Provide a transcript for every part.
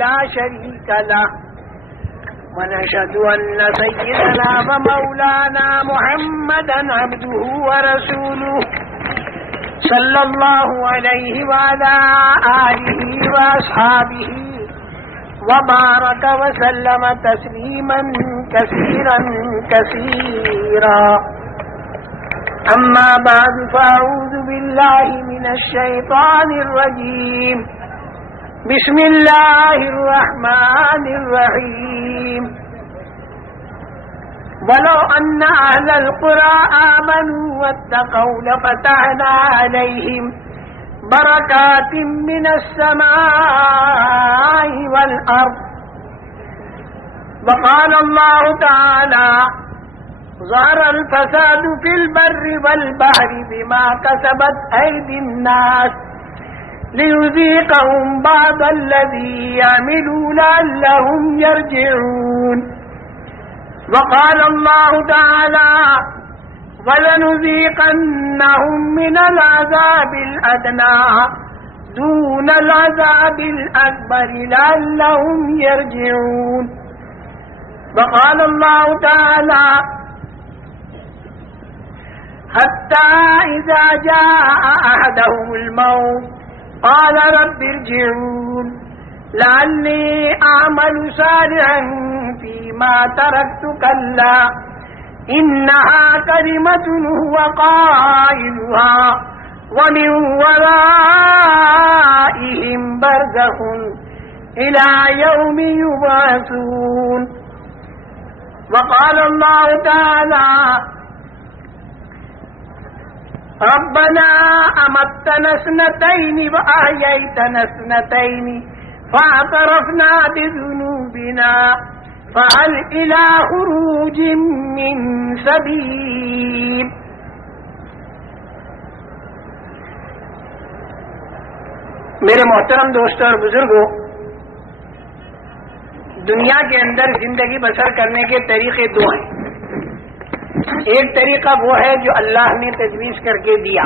لا شريك له ونشهد أن سيدنا ومولانا محمدا عبده ورسوله صلى الله عليه وعلى آله وأصحابه وبارك وسلم تسليما كثيرا كثيرا أما بعد فأعوذ بالله من الشيطان الرجيم بسم الله الرحمن الرحيم ولو أن أهل القرى آمنوا واتقوا لفتحنا عليهم بركات من السماء والأرض وقال الله تعالى ظهر الفساد في البر والبحر بما كسبت أيدي الناس ليذيقهم بعض الذي يعملوا لعلهم يرجعون وقال الله تعالى ولنذيقنهم من العذاب الأدنى دون العذاب الأكبر لعلهم يرجعون وقال الله تعالى حتى إذا جاء أحدهم الموت قال رب ارجعون لعلي أعمل صالحا فيما تركت كلا إنها كلمة هو قائلها ومن ورائهم برزخ إلى يوم يبعثون وقال الله تعالى ربنا أمتنا اثنتين وأحييتنا اثنتين فاعترفنا بذنوبنا فهل إلى خروج من سبيل میرے محترم دوستوں اور بزرگوں، دنیا کے اندر زندگی بسر کرنے کے طریقے دو ہیں۔ ایک طریقہ وہ ہے جو اللہ نے تجویز کر کے دیا،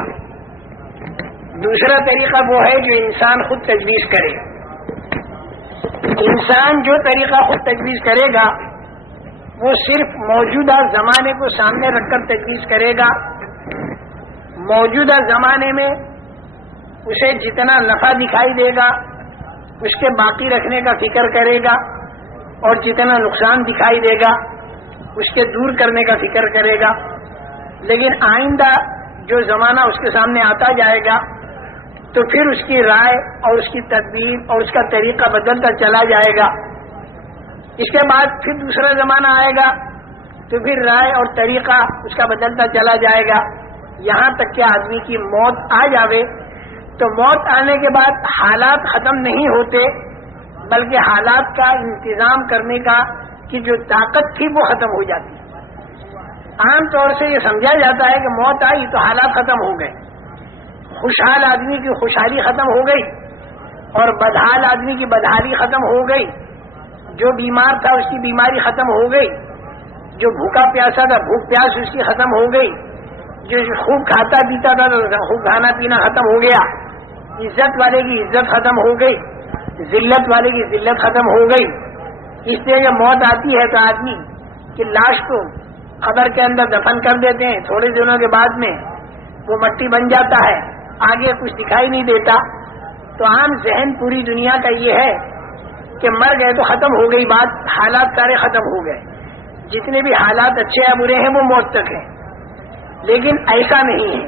دوسرا طریقہ وہ ہے جو انسان خود تجویز کرے۔ انسان جو طریقہ خود تجویز کرے گا وہ صرف موجودہ زمانے کو سامنے رکھ کر تجویز کرے گا۔ موجودہ زمانے میں اسے جتنا نفع دکھائی دے گا اس کے باقی رکھنے کا فکر کرے گا، اور جتنا نقصان دکھائی دے گا اس کے دور کرنے کا فکر کرے گا۔ لیکن آئندہ جو زمانہ اس کے سامنے آتا جائے گا تو پھر اس کی رائے اور اس کی تدبیر اور اس کا طریقہ بدلتا چلا جائے گا۔ اس کے بعد پھر دوسرا زمانہ آئے گا تو پھر رائے اور طریقہ اس کا بدلتا چلا جائے گا، یہاں تک کہ آدمی کی موت آ جاوے۔ تو موت آنے کے بعد حالات ختم نہیں ہوتے، بلکہ حالات کا انتظام کرنے کا کی جو طاقت تھی وہ ختم ہو جاتی۔ عام طور سے یہ سمجھا جاتا ہے کہ موت آئی تو حالات ختم ہو گئے، خوشحال آدمی کی خوشحالی ختم ہو گئی اور بدحال آدمی کی بدحالی ختم ہو گئی، جو بیمار تھا اس کی بیماری ختم ہو گئی، جو بھوکا پیاسا تھا بھوک پیاس اس کی ختم ہو گئی، جو خوب کھاتا پیتا تھا تو خوب کھانا پینا ختم ہو گیا، عزت والے کی عزت ختم ہو گئی، ذلت والے کی ذلت ختم ہو گئی۔ اس لیے جب موت آتی ہے تو آدمی کی لاش کو قبر کے اندر دفن کر دیتے ہیں، تھوڑے دنوں کے بعد میں وہ مٹی بن جاتا ہے، آگے کچھ دکھائی نہیں دیتا۔ تو عام ذہن پوری دنیا کا یہ ہے کہ مر گئے تو ختم ہو گئی بات، حالات سارے ختم ہو گئے، جتنے بھی حالات اچھے یا برے ہیں وہ موت تک ہیں۔ لیکن ایسا نہیں ہے۔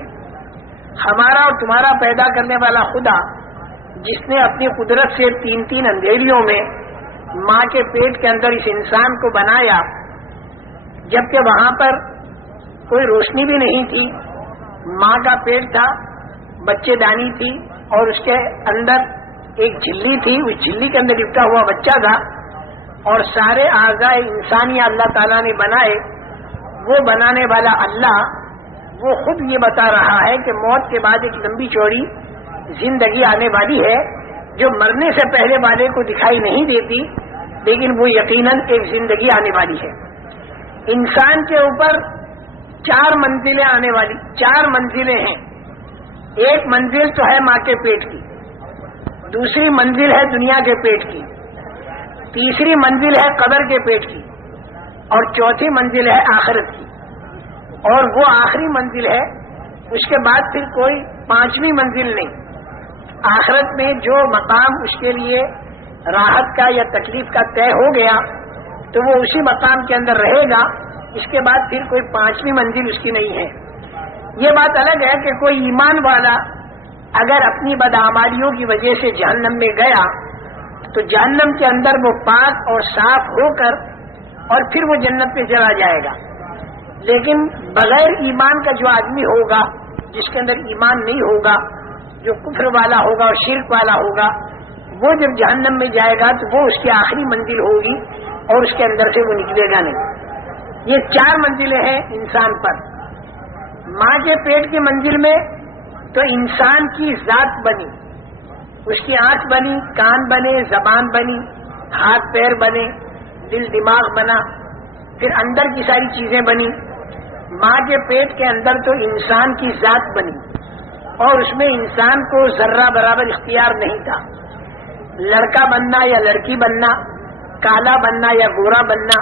ہمارا اور تمہارا پیدا کرنے والا خدا، جس نے اپنی قدرت سے تین تین اندھیریوں میں ماں کے پیٹ کے اندر اس انسان کو بنایا، جبکہ وہاں پر کوئی روشنی بھی نہیں تھی، ماں کا پیٹ تھا، بچے دانی تھی اور اس کے اندر ایک جھلی تھی، اس جھلی کے اندر لپٹا ہوا بچہ تھا، اور سارے اعضاء انسانی اللہ تعالیٰ نے بنائے۔ وہ بنانے والا اللہ وہ خود یہ بتا رہا ہے کہ موت کے بعد ایک لمبی چوڑی زندگی آنے والی ہے، جو مرنے سے پہلے والے کو دکھائی نہیں دیتی، لیکن وہ یقیناً ایک زندگی آنے والی ہے۔ انسان کے اوپر 4 منزلیں آنے والی، 4 منزلیں ہیں۔ ایک منزل تو ہے ماں کے پیٹ کی، دوسری منزل ہے دنیا کے پیٹ کی، تیسری منزل ہے قبر کے پیٹ کی، اور چوتھی منزل ہے آخرت کی، اور وہ آخری منزل ہے، اس کے بعد پھر کوئی پانچویں منزل نہیں۔ آخرت میں جو مقام اس کے لیے راحت کا یا تکلیف کا طے ہو گیا تو وہ اسی مقام کے اندر رہے گا، اس کے بعد پھر کوئی پانچویں منزل اس کی نہیں ہے۔ یہ بات الگ ہے کہ کوئی ایمان والا اگر اپنی بدعمالیوں کی وجہ سے جہنم میں گیا تو جہنم کے اندر وہ پاک اور صاف ہو کر اور پھر وہ جنت میں چلا جائے گا، لیکن بغیر ایمان کا جو آدمی ہوگا، جس کے اندر ایمان نہیں ہوگا، جو کفر والا ہوگا اور شرک والا ہوگا، وہ جب جہنم میں جائے گا تو وہ اس کی آخری منزل ہوگی اور اس کے اندر سے وہ نکلے گا نہیں۔ یہ 4 منزلیں ہیں انسان پر۔ ماں کے پیٹ کی منزل میں تو انسان کی ذات بنی، اس کی آنکھ بنی، کان بنے، زبان بنی، ہاتھ پیر بنے، دل دماغ بنا، پھر اندر کی ساری چیزیں بنی۔ ماں کے پیٹ کے اندر تو انسان کی ذات بنی اور اس میں انسان کو ذرہ برابر اختیار نہیں تھا، لڑکا بننا یا لڑکی بننا، کالا بننا یا گورا بننا،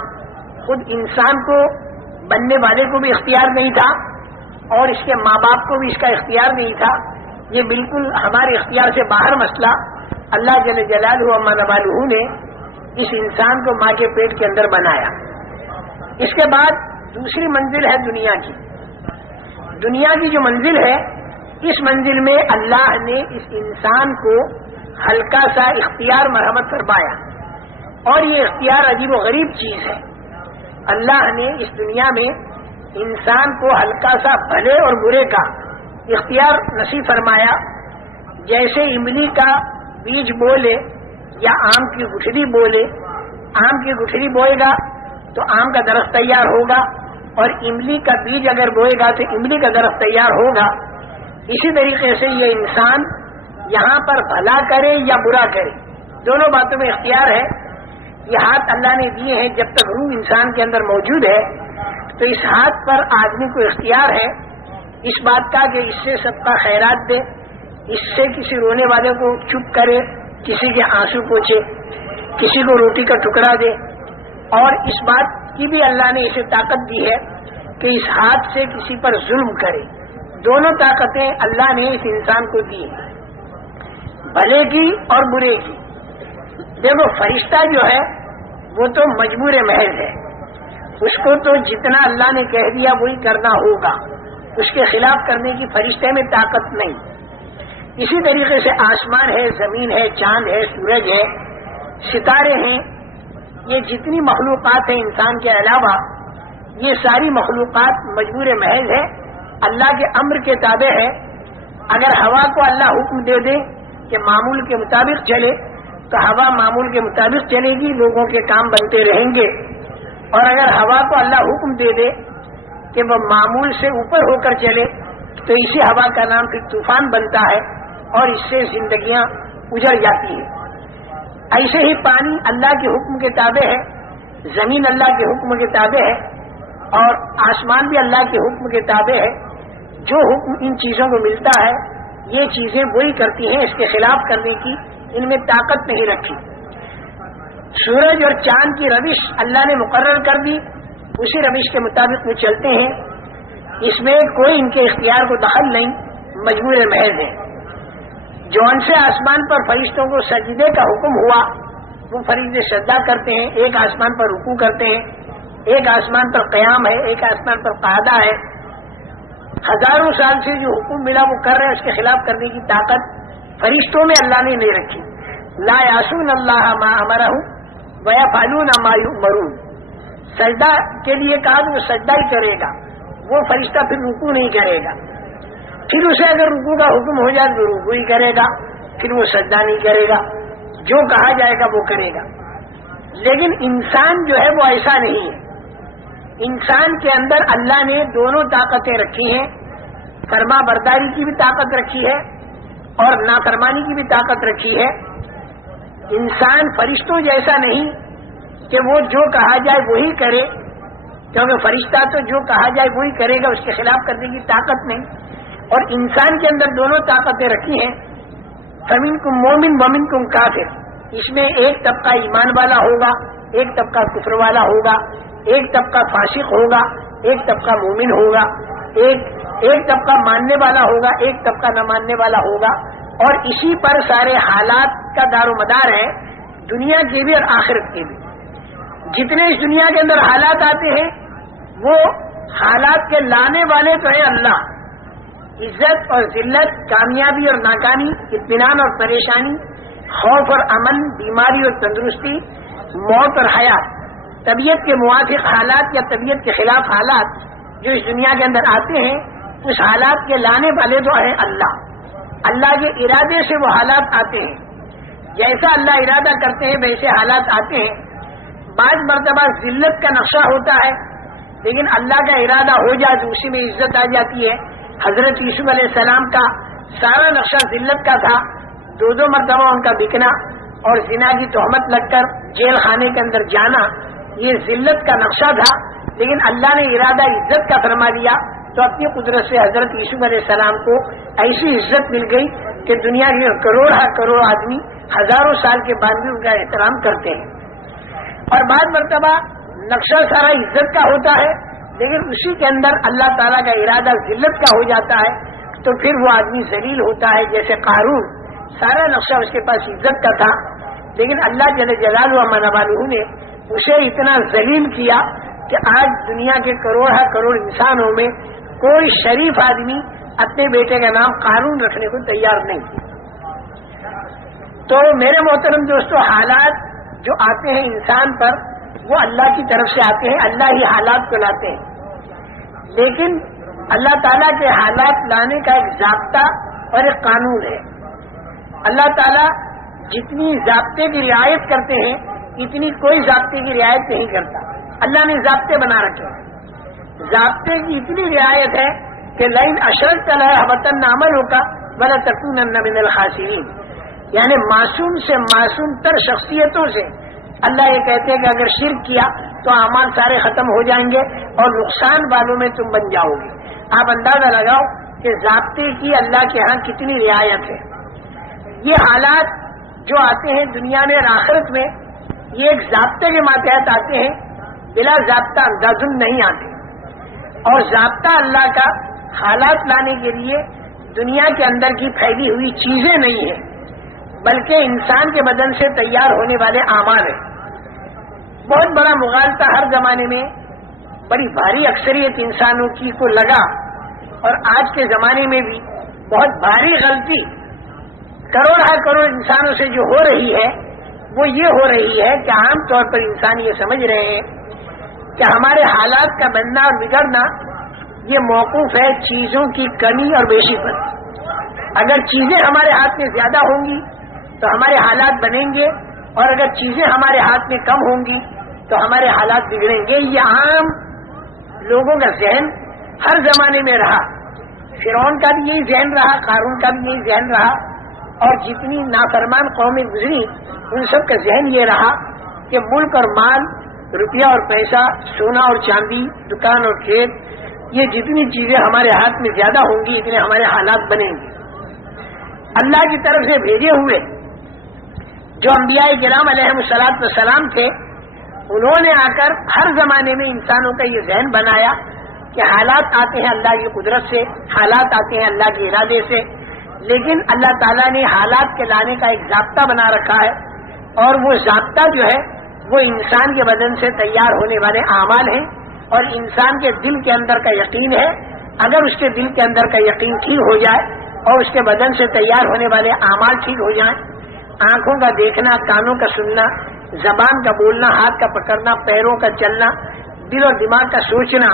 خود انسان کو بننے والے کو بھی اختیار نہیں تھا اور اس کے ماں باپ کو بھی اس کا اختیار نہیں تھا۔ یہ بالکل ہمارے اختیار سے باہر مسئلہ اللہ جل جلالہ و عز والہ نے اس انسان کو ماں کے پیٹ کے اندر بنایا۔ اس کے بعد دوسری منزل ہے دنیا کی۔ دنیا کی جو منزل ہے، اس منزل میں اللہ نے اس انسان کو ہلکا سا اختیار مرحمت فرمایا، اور یہ اختیار عجیب و غریب چیز ہے۔ اللہ نے اس دنیا میں انسان کو ہلکا سا بھلے اور برے کا اختیار نصیب فرمایا۔ جیسے املی کا بیج بولے یا آم کی گٹھلی بولے، آم کی گٹھلی بوئے گا تو آم کا درخت تیار ہوگا، اور املی کا بیج اگر بوئے گا تو املی کا درخت تیار ہوگا۔ اسی طریقے سے یہ انسان یہاں پر بھلا کرے یا برا کرے، دونوں باتوں میں اختیار ہے۔ یہ ہاتھ اللہ نے دیے ہیں، جب تک روح انسان کے اندر موجود ہے تو اس ہاتھ پر آدمی کو اختیار ہے اس بات کا کہ اس سے سب کا خیرات دے، اس سے کسی رونے والے کو چپ کرے، کسی کے آنسو پوچھے، کسی کو روٹی کا ٹکڑا دے، اور اس بات کی بھی اللہ نے اسے طاقت دی ہے کہ اس ہاتھ سے کسی پر ظلم کرے۔ دونوں طاقتیں اللہ نے اس انسان کو دی ہیں، بھلے کی اور برے کی۔ دیکھو فرشتہ جو ہے وہ تو مجبور محض ہے، اس کو تو جتنا اللہ نے کہہ دیا وہی کرنا ہوگا، اس کے خلاف کرنے کی فرشتے میں طاقت نہیں۔ اسی طریقے سے آسمان ہے، زمین ہے، چاند ہے، سورج ہے، ستارے ہیں، یہ جتنی مخلوقات ہیں انسان کے علاوہ، یہ ساری مخلوقات مجبور محض ہے، اللہ کے امر کے تابع ہے۔ اگر ہوا کو اللہ حکم دے دے کہ معمول کے مطابق چلے تو ہوا معمول کے مطابق چلے گی، لوگوں کے کام بنتے رہیں گے، اور اگر ہوا کو اللہ حکم دے دے کہ وہ معمول سے اوپر ہو کر چلے تو اسی ہوا کا نام پھر طوفان بنتا ہے اور اس سے زندگیاں اجڑ جاتی ہیں۔ ایسے ہی پانی اللہ کے حکم کے تابع ہے، زمین اللہ کے حکم کے تابع ہے، اور آسمان بھی اللہ کے حکم کے تابع ہے۔ جو حکم ان چیزوں کو ملتا ہے یہ چیزیں وہی کرتی ہیں، اس کے خلاف کرنے کی ان میں طاقت نہیں رکھی۔ سورج اور چاند کی روش اللہ نے مقرر کر دی، اسی روش کے مطابق وہ چلتے ہیں، اس میں کوئی ان کے اختیار کو دخل نہیں، مجبور محض ہے۔ جون سے آسمان پر فرشتوں کو سجدے کا حکم ہوا وہ فرشتے سجدہ کرتے ہیں، ایک آسمان پر رکوع کرتے ہیں، ایک آسمان پر قیام ہے، ایک آسمان پر قعدہ ہے۔ ہزاروں سال سے جو حکم ملا وہ کر رہے ہیں، اس کے خلاف کرنے کی طاقت فرشتوں میں اللہ نے نہیں رکھی۔ لا یعصون اللہ ما امرہم ویفعلون ما یؤمرون۔ سجدہ کے لیے کہا تو وہ سجدہ ہی کرے گا، وہ فرشتہ پھر رکوع نہیں کرے گا، پھر اسے اگر رکوع کا حکم ہو جائے تو رکوع ہی کرے گا، پھر وہ سجدہ نہیں کرے گا، جو کہا جائے گا وہ کرے گا۔ لیکن انسان جو ہے وہ ایسا نہیں ہے۔ انسان کے اندر اللہ نے دونوں طاقتیں رکھی ہیں، فرما برداری کی بھی طاقت رکھی ہے اور نافرمانی کی بھی طاقت رکھی ہے۔ انسان فرشتوں جیسا نہیں کہ وہ جو کہا جائے وہی کرے، کیونکہ فرشتہ تو جو کہا جائے وہی کرے گا، اس کے خلاف کرنے کی طاقت نہیں۔ اور انسان کے اندر دونوں طاقتیں رکھی ہیں، فمنکم مومن ومنکم کافر۔ اس میں ایک طبقہ ایمان والا ہوگا، ایک طبقہ کفر والا ہوگا، ایک طبقہ فاسق ہوگا، ایک طبقہ مومن ہوگا، ایک طبقہ ماننے والا ہوگا، ایک طبقہ نہ ماننے والا ہوگا، اور اسی پر سارے حالات کا دار و مدار ہے، دنیا کے بھی اور آخرت کے بھی۔ جتنے اس دنیا کے اندر حالات آتے ہیں وہ حالات کے لانے والے تو ہے اللہ، عزت اور ذلت، کامیابی اور ناکامی، اطمینان اور پریشانی، خوف اور امن، بیماری اور تندرستی، موت اور حیات، طبیعت کے موافق حالات یا طبیعت کے خلاف حالات جو اس دنیا کے اندر آتے ہیں، اس حالات کے لانے والے تو ہے اللہ۔ اللہ کے ارادے سے وہ حالات آتے ہیں، جیسا اللہ ارادہ کرتے ہیں ویسے حالات آتے ہیں۔ بعض مرتبہ ذلت کا نقشہ ہوتا ہے، لیکن اللہ کا ارادہ ہو جائے تو اسی میں عزت آ جاتی ہے۔ حضرت یوسف علیہ السلام کا سارا نقشہ ذلت کا تھا، دو مرتبہ ان کا بکنا اور زنا کی تہمت لگ کر جیل خانے کے اندر جانا، یہ ذلت کا نقشہ تھا، لیکن اللہ نے ارادہ عزت کا فرما دیا تو اپنی قدرت سے حضرت یوسف علیہ السلام کو ایسی عزت مل گئی کہ دنیا کے کروڑ آدمی ہزاروں سال کے بعد بھی ان کا احترام کرتے ہیں۔ اور بعض مرتبہ نقشہ سارا عزت کا ہوتا ہے، لیکن اسی کے اندر اللہ تعالیٰ کا ارادہ ذلت کا ہو جاتا ہے تو پھر وہ آدمی ذلیل ہوتا ہے۔ جیسے قارون، سارا نقشہ اس کے پاس عزت کا تھا، لیکن اللہ جل جلالہ و من والہ نے اسے اتنا ذلیل کیا کہ آج دنیا کے کروڑ انسانوں میں کوئی شریف آدمی اپنے بیٹے کا نام قارون رکھنے کو تیار نہیں۔ تو میرے محترم دوستو، حالات جو آتے ہیں انسان پر وہ اللہ کی طرف سے آتے ہیں، اللہ ہی حالات کو لاتے ہیں، لیکن اللہ تعالیٰ کے حالات لانے کا ایک ضابطہ اور ایک قانون ہے۔ اللہ تعالیٰ جتنی ضابطے کی رعایت کرتے ہیں اتنی کوئی ضابطے کی رعایت نہیں کرتا۔ اللہ نے ضابطے بنا رکھے ہیں، ضابطے کی اتنی رعایت ہے کہ لئن اشرکت ليحبطن عملك ولتكونن من الخاسرین، یعنی معصوم سے معصوم تر شخصیتوں سے اللہ یہ کہتے ہیں کہ اگر شرک کیا تو اعمال سارے ختم ہو جائیں گے اور نقصان والوں میں تم بن جاؤ گے۔ آپ اندازہ لگاؤ کہ ضابطے کی اللہ کے ہاں کتنی رعایت ہے۔ یہ حالات جو آتے ہیں دنیا میں اور آخرت میں، یہ ایک ضابطے کے ماتحت آتے ہیں، بلا ضابطہ اندازن نہیں آتے۔ اور ضابطہ اللہ کا حالات لانے کے لیے دنیا کے اندر کی پھیلی ہوئی چیزیں نہیں ہیں، بلکہ انسان کے بدن سے تیار ہونے والے اعمال ہیں۔ بہت بڑا مغالطہ ہر زمانے میں بڑی بھاری اکثریت انسانوں کی کو لگا، اور آج کے زمانے میں بھی بہت بھاری غلطی کروڑ انسانوں سے جو ہو رہی ہے وہ یہ ہو رہی ہے کہ عام طور پر انسان یہ سمجھ رہے ہیں کہ ہمارے حالات کا بننا اور بگڑنا یہ موقوف ہے چیزوں کی کمی اور بیشی پر۔ اگر چیزیں ہمارے ہاتھ میں زیادہ ہوں گی تو ہمارے حالات بنیں گے، اور اگر چیزیں ہمارے ہاتھ میں کم ہوں گی تو ہمارے حالات بگڑیں گے۔ یہ عام لوگوں کا ذہن ہر زمانے میں رہا، فرعون کا بھی یہی ذہن رہا، قارون کا بھی یہی ذہن رہا، اور جتنی نافرمان قومیں گزری ان سب کا ذہن یہ رہا کہ ملک اور مال، روپیہ اور پیسہ، سونا اور چاندی، دکان اور کھیت، یہ جتنی چیزیں ہمارے ہاتھ میں زیادہ ہوں گی اتنے ہمارے حالات بنیں گے۔ اللہ کی طرف سے بھیجے ہوئے جو انبیاء کرام علیہم السلام تھے، انہوں نے آ کر ہر زمانے میں انسانوں کا یہ ذہن بنایا کہ حالات آتے ہیں اللہ کی قدرت سے، حالات آتے ہیں اللہ کے ارادے سے، لیکن اللہ تعالیٰ نے حالات کے لانے کا ایک ضابطہ بنا رکھا ہے، اور وہ ضابطہ جو ہے وہ انسان کے بدن سے تیار ہونے والے اعمال ہیں، اور انسان کے دل کے اندر کا یقین ہے۔ اگر اس کے دل کے اندر کا یقین ٹھیک ہو جائے اور اس کے بدن سے تیار ہونے والے اعمال ٹھیک ہو جائیں، آنکھوں کا دیکھنا، کانوں کا سننا، زبان کا بولنا، ہاتھ کا پکڑنا، پیروں کا چلنا، دل اور دماغ کا سوچنا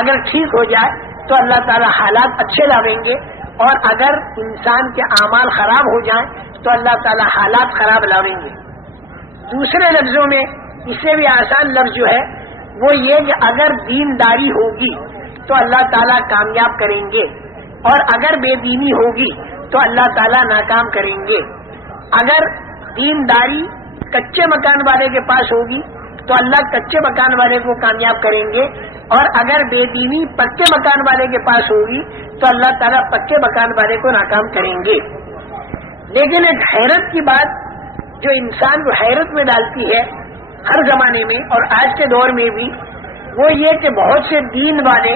اگر ٹھیک ہو جائے تو اللہ تعالیٰ حالات اچھے لاویں گے، اور اگر انسان کے اعمال خراب ہو جائیں تو اللہ تعالیٰ حالات خراب لاویں گے۔ دوسرے لفظوں میں اس سے بھی آسان لفظ جو ہے وہ یہ کہ اگر دینداری ہوگی تو اللہ تعالیٰ کامیاب کریں گے، اور اگر بے دینی ہوگی تو اللہ تعالیٰ ناکام کریں گے۔ اگر دینداری کچے مکان والے کے پاس ہوگی تو اللہ کچے مکان والے کو کامیاب کریں گے، اور اگر بے دینی پکے مکان والے کے پاس ہوگی تو اللہ تعالیٰ پکے مکان والے کو ناکام کریں گے۔ لیکن ایک حیرت کی بات جو انسان کو حیرت میں ڈالتی ہے ہر زمانے میں اور آج کے دور میں بھی، وہ یہ کہ بہت سے دین والے،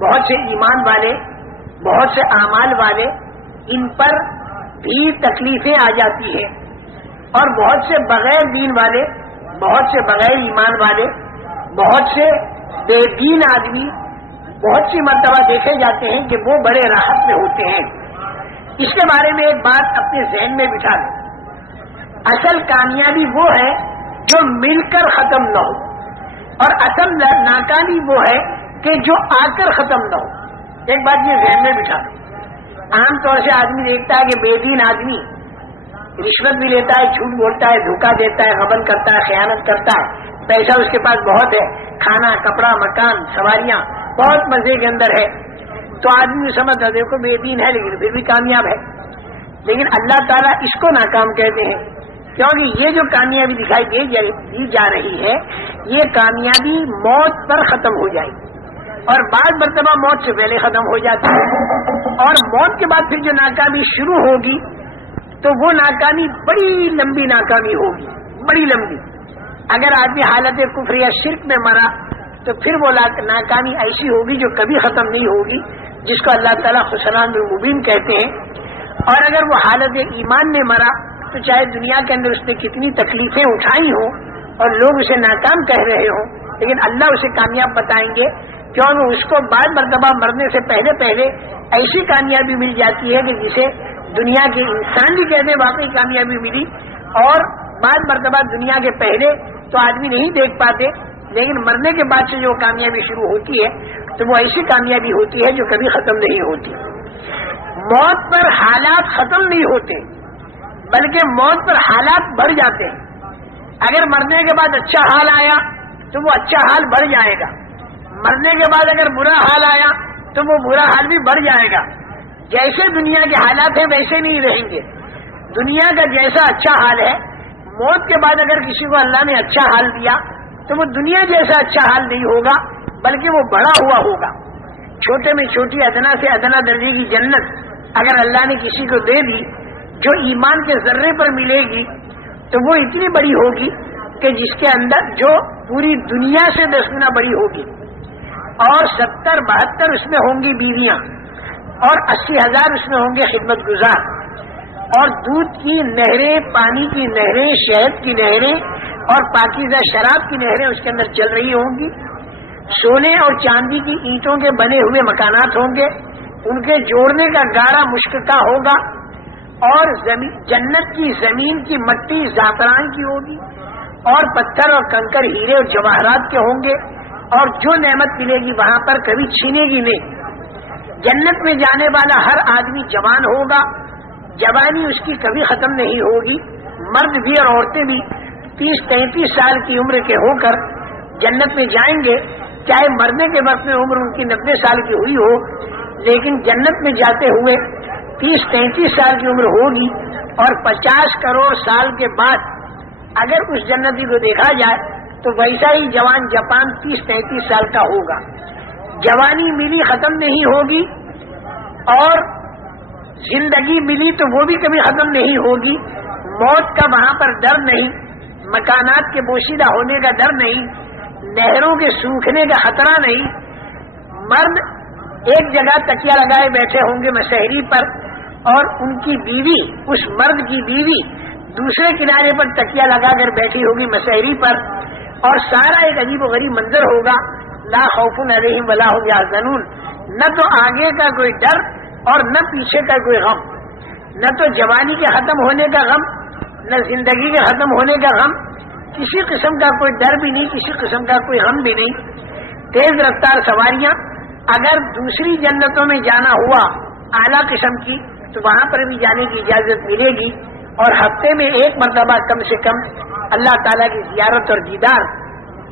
بہت سے ایمان والے، بہت سے اعمال والے، ان پر بھی تکلیفیں آ جاتی ہیں، اور بہت سے بغیر دین والے، بہت سے بغیر ایمان والے، بہت سے بے دین آدمی بہت سی مرتبہ دیکھے جاتے ہیں کہ وہ بڑے راحت میں ہوتے ہیں۔ اس کے بارے میں ایک بات اپنے ذہن میں بٹھا لیں، اصل کامیابی وہ ہے جو مل کر ختم نہ ہو، اور اصل ناکامی وہ ہے کہ جو آ کر ختم نہ ہو۔ ایک بات یہ ذہن میں بٹھا لیں، عام طور سے آدمی دیکھتا ہے کہ بے دین آدمی رشوت بھی لیتا ہے، جھوٹ بولتا ہے، دھوکہ دیتا ہے، غبن کرتا ہے، خیانت کرتا ہے، پیسہ اس کے پاس بہت ہے، کھانا کپڑا مکان سواریاں بہت مزے کے اندر ہے، تو آدمی سمجھتا دیکھو بے دین ہے لیکن پھر بھی کامیاب ہے۔ لیکن اللہ تعالیٰ اس کو ناکام کہتے ہیں، کیونکہ یہ جو کامیابی دکھائی دی جا رہی ہے، یہ کامیابی موت پر ختم ہو جائے گی، اور بعض مرتبہ موت سے پہلے ختم ہو جاتی ہے، اور موت کے بعد پھر جو ناکامی شروع ہوگی تو وہ ناکامی بڑی لمبی ناکامی ہوگی، بڑی لمبی۔ اگر آدمی حالت کفر یا شرک میں مرا تو پھر وہ ناکامی ایسی ہوگی جو کبھی ختم نہیں ہوگی، جس کو اللہ تعالیٰ خسران المبین کہتے ہیں۔ اور اگر وہ حالت ایمان میں مرا تو چاہے دنیا کے اندر اس نے کتنی تکلیفیں اٹھائی ہوں اور لوگ اسے ناکام کہہ رہے ہوں، لیکن اللہ اسے کامیاب بتائیں گے، کیونکہ اس کو بعد مرتبہ مرنے سے پہلے ایسی کامیابی مل جاتی ہے کہ جسے دنیا کے انسان بھی کہتے ہیں واقعی کامیابی ملی، اور بعد مرتبہ دنیا کے پہلے تو آدمی نہیں دیکھ پاتے، لیکن مرنے کے بعد سے جو کامیابی شروع ہوتی ہے تو وہ ایسی کامیابی ہوتی ہے جو کبھی ختم نہیں ہوتی۔ موت پر حالات ختم نہیں ہوتے، بلکہ موت پر حالات بڑھ جاتے ہیں۔ اگر مرنے کے بعد اچھا حال آیا تو وہ اچھا حال بڑھ جائے گا، مرنے کے بعد اگر برا حال آیا تو وہ برا حال بھی بڑھ جائے گا۔ جیسے دنیا کے حالات ہیں ویسے نہیں رہیں گے، دنیا کا جیسا اچھا حال ہے، موت کے بعد اگر کسی کو اللہ نے اچھا حال دیا تو وہ دنیا جیسا اچھا حال نہیں ہوگا، بلکہ وہ بڑا ہوا ہوگا۔ چھوٹے میں چھوٹی ادنا سے ادنا درجے کی جنت اگر اللہ نے کسی کو دے دی جو ایمان کے ذرے پر ملے گی تو وہ اتنی بڑی ہوگی کہ جس کے اندر جو پوری دنیا سے 10 گنا بڑی ہوگی، اور 70-72 اس میں ہوں گی بیویاں، اور 80,000 اس میں ہوں گے خدمت گزار، اور دودھ کی نہریں، پانی کی نہریں، شہد کی نہریں اور پاکیزہ شراب کی نہریں اس کے اندر چل رہی ہوں گی۔ سونے اور چاندی کی اینٹوں کے بنے ہوئے مکانات ہوں گے، ان کے جوڑنے کا گاڑا مشک کا ہوگا، اور جنت کی زمین کی مٹی زعفران کی ہوگی، اور پتھر اور کنکر ہیرے اور جواہرات کے ہوں گے، اور جو نعمت ملے گی وہاں پر کبھی چھینے گی نہیں۔ جنت میں جانے والا ہر آدمی جوان ہوگا، جوانی اس کی کبھی ختم نہیں ہوگی۔ مرد بھی اور عورتیں بھی 30-33 سال کی عمر کے ہو کر جنت میں جائیں گے، چاہے مرنے کے وقت میں عمر ان کی 90 سال کی ہوئی ہو، لیکن جنت میں جاتے ہوئے 30-33 سال کی عمر ہوگی، اور 50 کروڑ سال کے بعد اگر اس جنتی کو دیکھا جائے تو ویسا ہی جوان جاپان 30-33 سال کا ہوگا۔ جوانی ملی ختم نہیں ہوگی، اور زندگی ملی تو وہ بھی کبھی ختم نہیں ہوگی۔ موت کا وہاں پر ڈر نہیں، مکانات کے بوشیدہ ہونے کا ڈر نہیں، نہروں کے سوکھنے کا خطرہ نہیں۔ مرد ایک جگہ تکیہ لگائے بیٹھے ہوں گے مشہری پر، اور ان کی بیوی، اس مرد کی بیوی دوسرے کنارے پر تکیہ لگا کر بیٹھی ہوگی مشہری پر، اور سارا ایک عجیب و غریب منظر ہوگا۔ لا خوف علیہم ولا هم یحزنون، نہ تو آگے کا کوئی ڈر اور نہ پیچھے کا کوئی غم، نہ تو جوانی کے ختم ہونے کا غم، نہ زندگی کے ختم ہونے کا غم، کسی قسم کا کوئی ڈر بھی نہیں، کسی قسم کا کوئی غم بھی نہیں۔ تیز رفتار سواریاں، اگر دوسری جنتوں میں جانا ہوا اعلیٰ قسم کی تو وہاں پر بھی جانے کی اجازت ملے گی، اور ہفتے میں ایک مرتبہ کم سے کم اللہ تعالیٰ کی زیارت اور دیدار،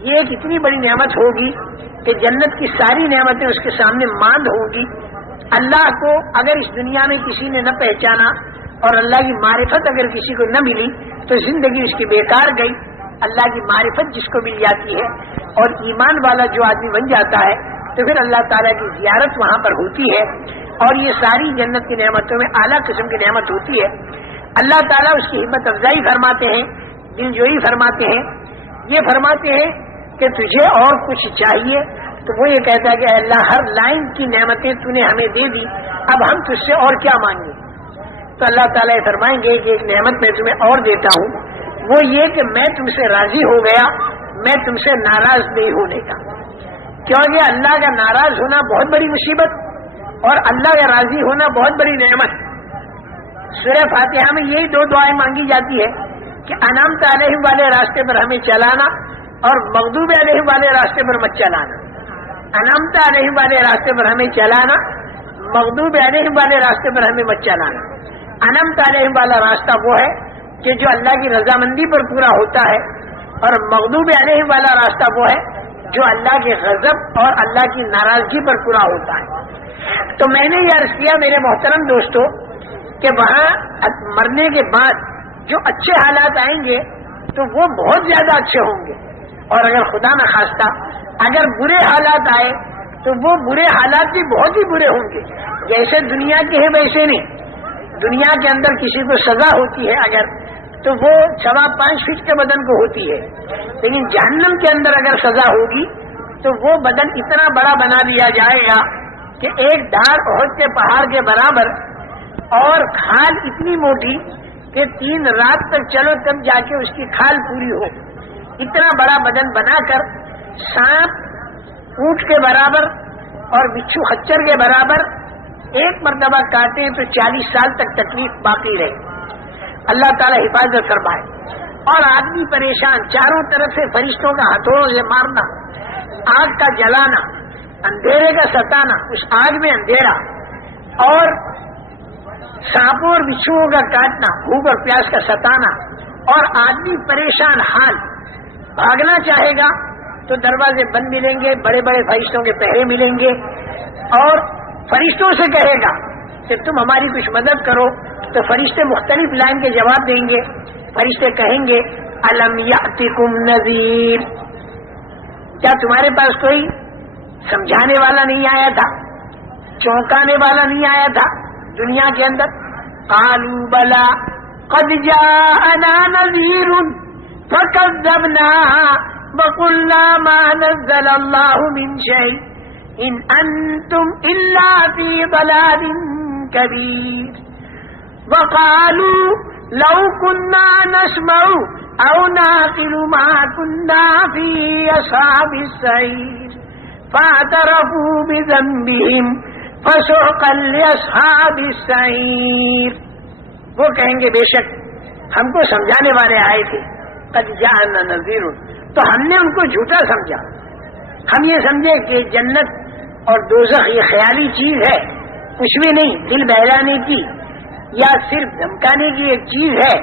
یہ ایک اتنی بڑی نعمت ہوگی کہ جنت کی ساری نعمتیں اس کے سامنے ماند ہوں گی۔ اللہ کو اگر اس دنیا میں کسی نے نہ پہچانا اور اللہ کی معرفت اگر کسی کو نہ ملی تو زندگی اس کی بیکار گئی۔ اللہ کی معرفت جس کو مل جاتی ہے اور ایمان والا جو آدمی بن جاتا ہے تو پھر اللہ تعالیٰ کی زیارت وہاں پر ہوتی ہے، اور یہ ساری جنت کی نعمتوں میں اعلیٰ قسم کی نعمت ہوتی ہے۔ اللہ تعالیٰ اس کی ہمت افزائی فرماتے ہیں، دل جوئی فرماتے ہیں، یہ فرماتے ہیں کہ تجھے اور کچھ چاہیے؟ تو وہ یہ کہتا ہے کہ اے اللہ، ہر لائن کی نعمتیں تو نے ہمیں دے دی، اب ہم تجھ سے اور کیا مانگیں؟ تو اللہ تعالیٰ یہ فرمائیں گے کہ ایک نعمت میں تمہیں اور دیتا ہوں، وہ یہ کہ میں تم سے راضی ہو گیا، میں تم سے ناراض نہیں ہونے کا۔ کیونکہ اللہ کا ناراض ہونا بہت بڑی مصیبت اور اللہ کا راضی ہونا بہت بڑی نعمت۔ سورہ فاتحہ میں یہی دو دعائیں مانگی جاتی ہے کہ انعمت علیہم والے راستے پر ہمیں چلانا اور مغضوب علیہم والے راستے پر مت چلانا۔ انعمت علیہم والے راستے پر ہمیں چلانا، مغضوب علیہم والے راستے پر ہمیں مت چلانا۔ انعمت علیہم والا راستہ وہ ہے کہ جو اللہ کی رضامندی پر پورا ہوتا ہے، اور مغضوب علیہم والا راستہ وہ ہے جو اللہ کے غضب اور اللہ کی ناراضگی پر پورا ہوتا ہے۔ تو میں نے یہ عرض کیا میرے محترم دوستو کہ وہاں مرنے کے بعد جو اچھے حالات آئیں گے تو وہ بہت زیادہ اچھے ہوں گے، اور اگر خدا نہ خواستہ اگر برے حالات آئے تو وہ برے حالات بھی بہت ہی برے ہوں گے۔ جیسے دنیا کے ہیں ویسے نہیں، دنیا کے اندر کسی کو سزا ہوتی ہے اگر تو وہ 5.25 فٹ کے بدن کو ہوتی ہے، لیکن جہنم کے اندر اگر سزا ہوگی تو وہ بدن اتنا بڑا بنا دیا جائے گا کہ ایک دھار احد کے پہاڑ کے برابر، اور کھال اتنی موٹی کہ 3 رات تک چلو تب جا کے اس کی کھال پوری ہو، اتنا بڑا بدن بنا کر سانپ اونٹ کے برابر اور بچھو خچر کے برابر ایک مرتبہ کاٹے تو 40 سال تک تکلیف باقی رہے۔ اللہ تعالی حفاظت فرمائے۔ اور آدمی پریشان، چاروں طرف سے فرشتوں کا ہتھوڑوں سے مارنا، آگ کا جلانا، اندھیرے کا ستانا، اس آگ میں اندھیرا، اور سانپوں اور بچھوؤں کا کاٹنا، بھوک اور پیاس کا ستانا، اور آدمی پریشان حال، بھاگنا چاہے گا تو دروازے بند ملیں گے، بڑے بڑے فرشتوں کے پہرے ملیں گے، اور فرشتوں سے کہے گا کہ تم ہماری کچھ مدد کرو، تو فرشتے مختلف لائن کے جواب دیں گے۔ فرشتے کہیں گے الم یاتکم نذیر، کیا تمہارے پاس کوئی سمجھانے والا نہیں آیا تھا، چونکانے والا نہیں آیا تھا دنیا کے اندر؟ قالوا بلا قد جاءنا نذیر فکذبنا وقلنا ما نزل اللہ من شیء ان انتم الا فی ضلال کبیر وقالوا لو كنا نسمع او نعقل ما كنا في اصحاب السعير فاعترفوا بذنبهم فسحقا لاصحاب السعير۔ وہ کہیں گے بے شک ہم کو سمجھانے والے آئے تھے، قد جاءنا نذیر، تو ہم نے ان کو جھوٹا سمجھا، ہم یہ سمجھے کہ جنت اور دوزخ یہ خیالی چیز ہے، کچھ بھی نہیں، دل بہلانے کی یا صرف دھمکانے کی ایک چیز ہے۔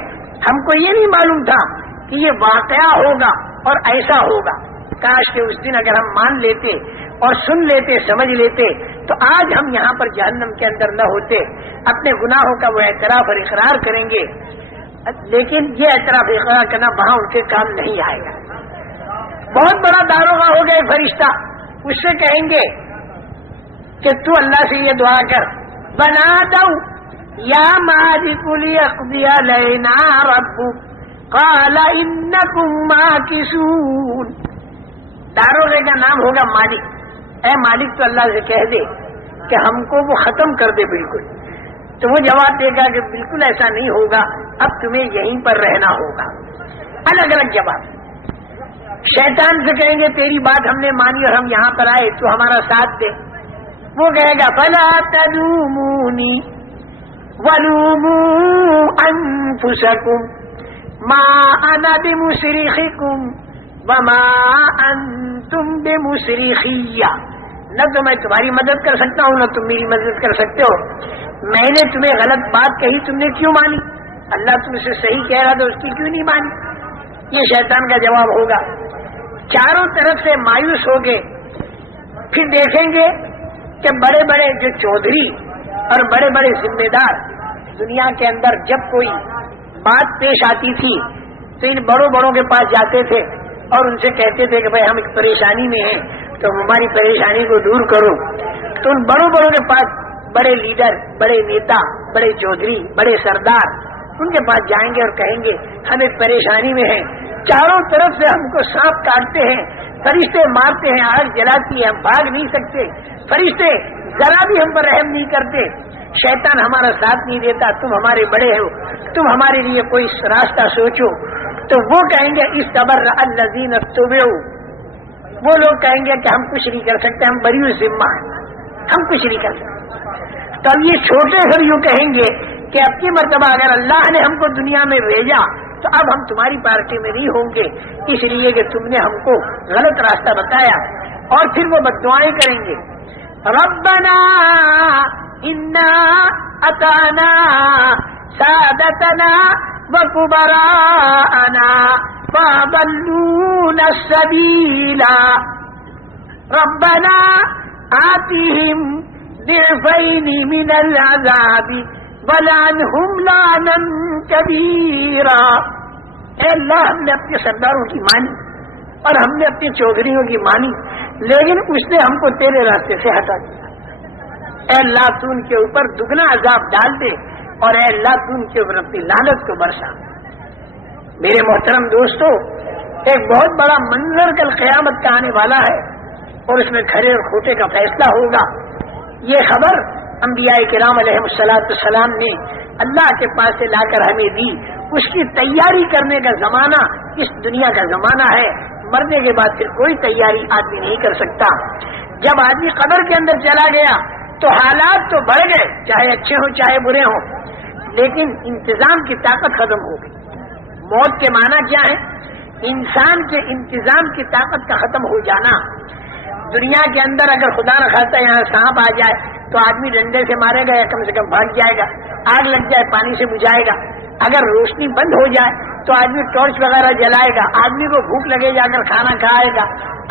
ہم کو یہ نہیں معلوم تھا کہ یہ واقعہ ہوگا اور ایسا ہوگا۔ کاش کہ اس دن اگر ہم مان لیتے اور سن لیتے، سمجھ لیتے، تو آج ہم یہاں پر جہنم کے اندر نہ ہوتے، اپنے گناہوں کا وہ اعتراف اور اقرار کریں گے۔ لیکن یہ اعتراف اقرار کرنا وہاں ان کے کام نہیں آئے گا۔ بہت بڑا داروغہ ہو گئے فرشتہ، اس سے کہیں گے کہ تو اللہ سے یہ دعا کر، بنا دو یا مالک لیقضی علینا ربک قال انکم ماکثون۔ داروغے کا نام ہوگا مالک۔ اے مالک تو اللہ سے کہہ دے کہ ہم کو وہ ختم کر دے بالکل، تو وہ جواب دے گا کہ بالکل ایسا نہیں ہوگا، اب تمہیں یہیں پر رہنا ہوگا۔ الگ الگ جواب۔ شیطان سے کہیں گے تیری بات ہم نے مانی اور ہم یہاں پر آئے، تو ہمارا ساتھ دے۔ وہ کہے گا فلا تلومونی ولوموا انفسکم ما انا بمصرخکم وما انتم بمصرخی، نہ تو میں تمہاری مدد کر سکتا ہوں نہ تم میری مدد کر سکتے ہو۔ میں نے تمہیں غلط بات کہی، تم نے کیوں مانی؟ اللہ تم سے صحیح کہہ رہا تو اس کی کیوں نہیں مانی؟ یہ شیطان کا جواب ہوگا۔ چاروں طرف سے مایوس ہو گئے، پھر دیکھیں گے کہ بڑے بڑے جو چودھری اور بڑے بڑے ذمہ دار دنیا کے اندر جب کوئی بات پیش آتی تھی تو ان بڑوں بڑوں کے پاس جاتے تھے اور ان سے کہتے تھے کہ بھائی ہم ایک پریشانی میں ہیں تو ہماری پریشانی کو دور کرو۔ تو ان بڑوں بڑوں کے پاس بڑے لیڈر، بڑے نیتا، بڑے چودھری، بڑے سردار ان کے پاس جائیں گے اور کہیں گے ہمیں پریشانی میں ہیں، چاروں طرف سے ہم کو سانپ کاٹتے ہیں، فرشتے مارتے ہیں، آگ جلاتی ہے، ہم بھاگ نہیں سکتے، فرشتے ذرا بھی ہم پر رحم نہیں کرتے، شیطان ہمارا ساتھ نہیں دیتا، تم ہمارے بڑے ہو، تم ہمارے لیے کوئی راستہ سوچو. تو وہ کہیں گے استبر الذین اتبعوا، وہ لوگ کہیں گے کہ ہم کچھ نہیں کر سکتے، ہم بری ذمہ ہیں، ہم کچھ نہیں کر سکتے. تو اب یہ چھوٹے پھر یوں کہیں گے کہ اب کی مرتبہ اگر اللہ نے ہم کو دنیا میں بھیجا تو اب ہم تمہاری پارٹی میں نہیں ہوں گے، اس لیے کہ تم نے ہم کو غلط راستہ بتایا. اور پھر وہ بددعائیں کریں گے، ربنا انا اطعنا سادتنا وکبراءنا فاضلونا السبیل ربنا آتهم ضعفین من العذاب ولعنهم لعنا کبیرا. اے اللہ، ہم نے اپنے سرداروں کی مانی اور ہم نے اپنی چودھریوں کی مانی، لیکن اس نے ہم کو تیرے راستے سے ہٹا دیا. اے اللہ، تو ان کے اوپر دگنا عذاب ڈال دے، اور اے اللہ، تو ان کے اوپر اپنی لعنت کو برسا. میرے محترم دوستو، ایک بہت بڑا منظر کل قیامت کا آنے والا ہے، اور اس میں کھرے اور کھوٹے کا فیصلہ ہوگا. یہ خبر انبیاء کرام علیہ السلام نے اللہ کے پاس سے لا کر ہمیں دی. اس کی تیاری کرنے کا زمانہ اس دنیا کا زمانہ ہے. مرنے کے بعد پھر کوئی تیاری آدمی نہیں کر سکتا. جب آدمی قبر کے اندر چلا گیا تو حالات تو بڑھ گئے، چاہے اچھے ہوں چاہے برے ہوں، لیکن انتظام کی طاقت ختم ہو گئی. موت کے معنی کیا ہے؟ انسان کے انتظام کی طاقت کا ختم ہو جانا. دنیا کے اندر اگر خدا نہ خاصا یہاں سانپ آ جائے تو آدمی ڈنڈے سے مارے گا یا کم سے کم بھاگ جائے گا، آگ لگ جائے پانی سے بجھائے گا. اگر روشنی بند ہو جائے تو آدمی ٹارچ وغیرہ جلائے گا. آدمی کو بھوک لگے جا کر کھانا کھائے گا.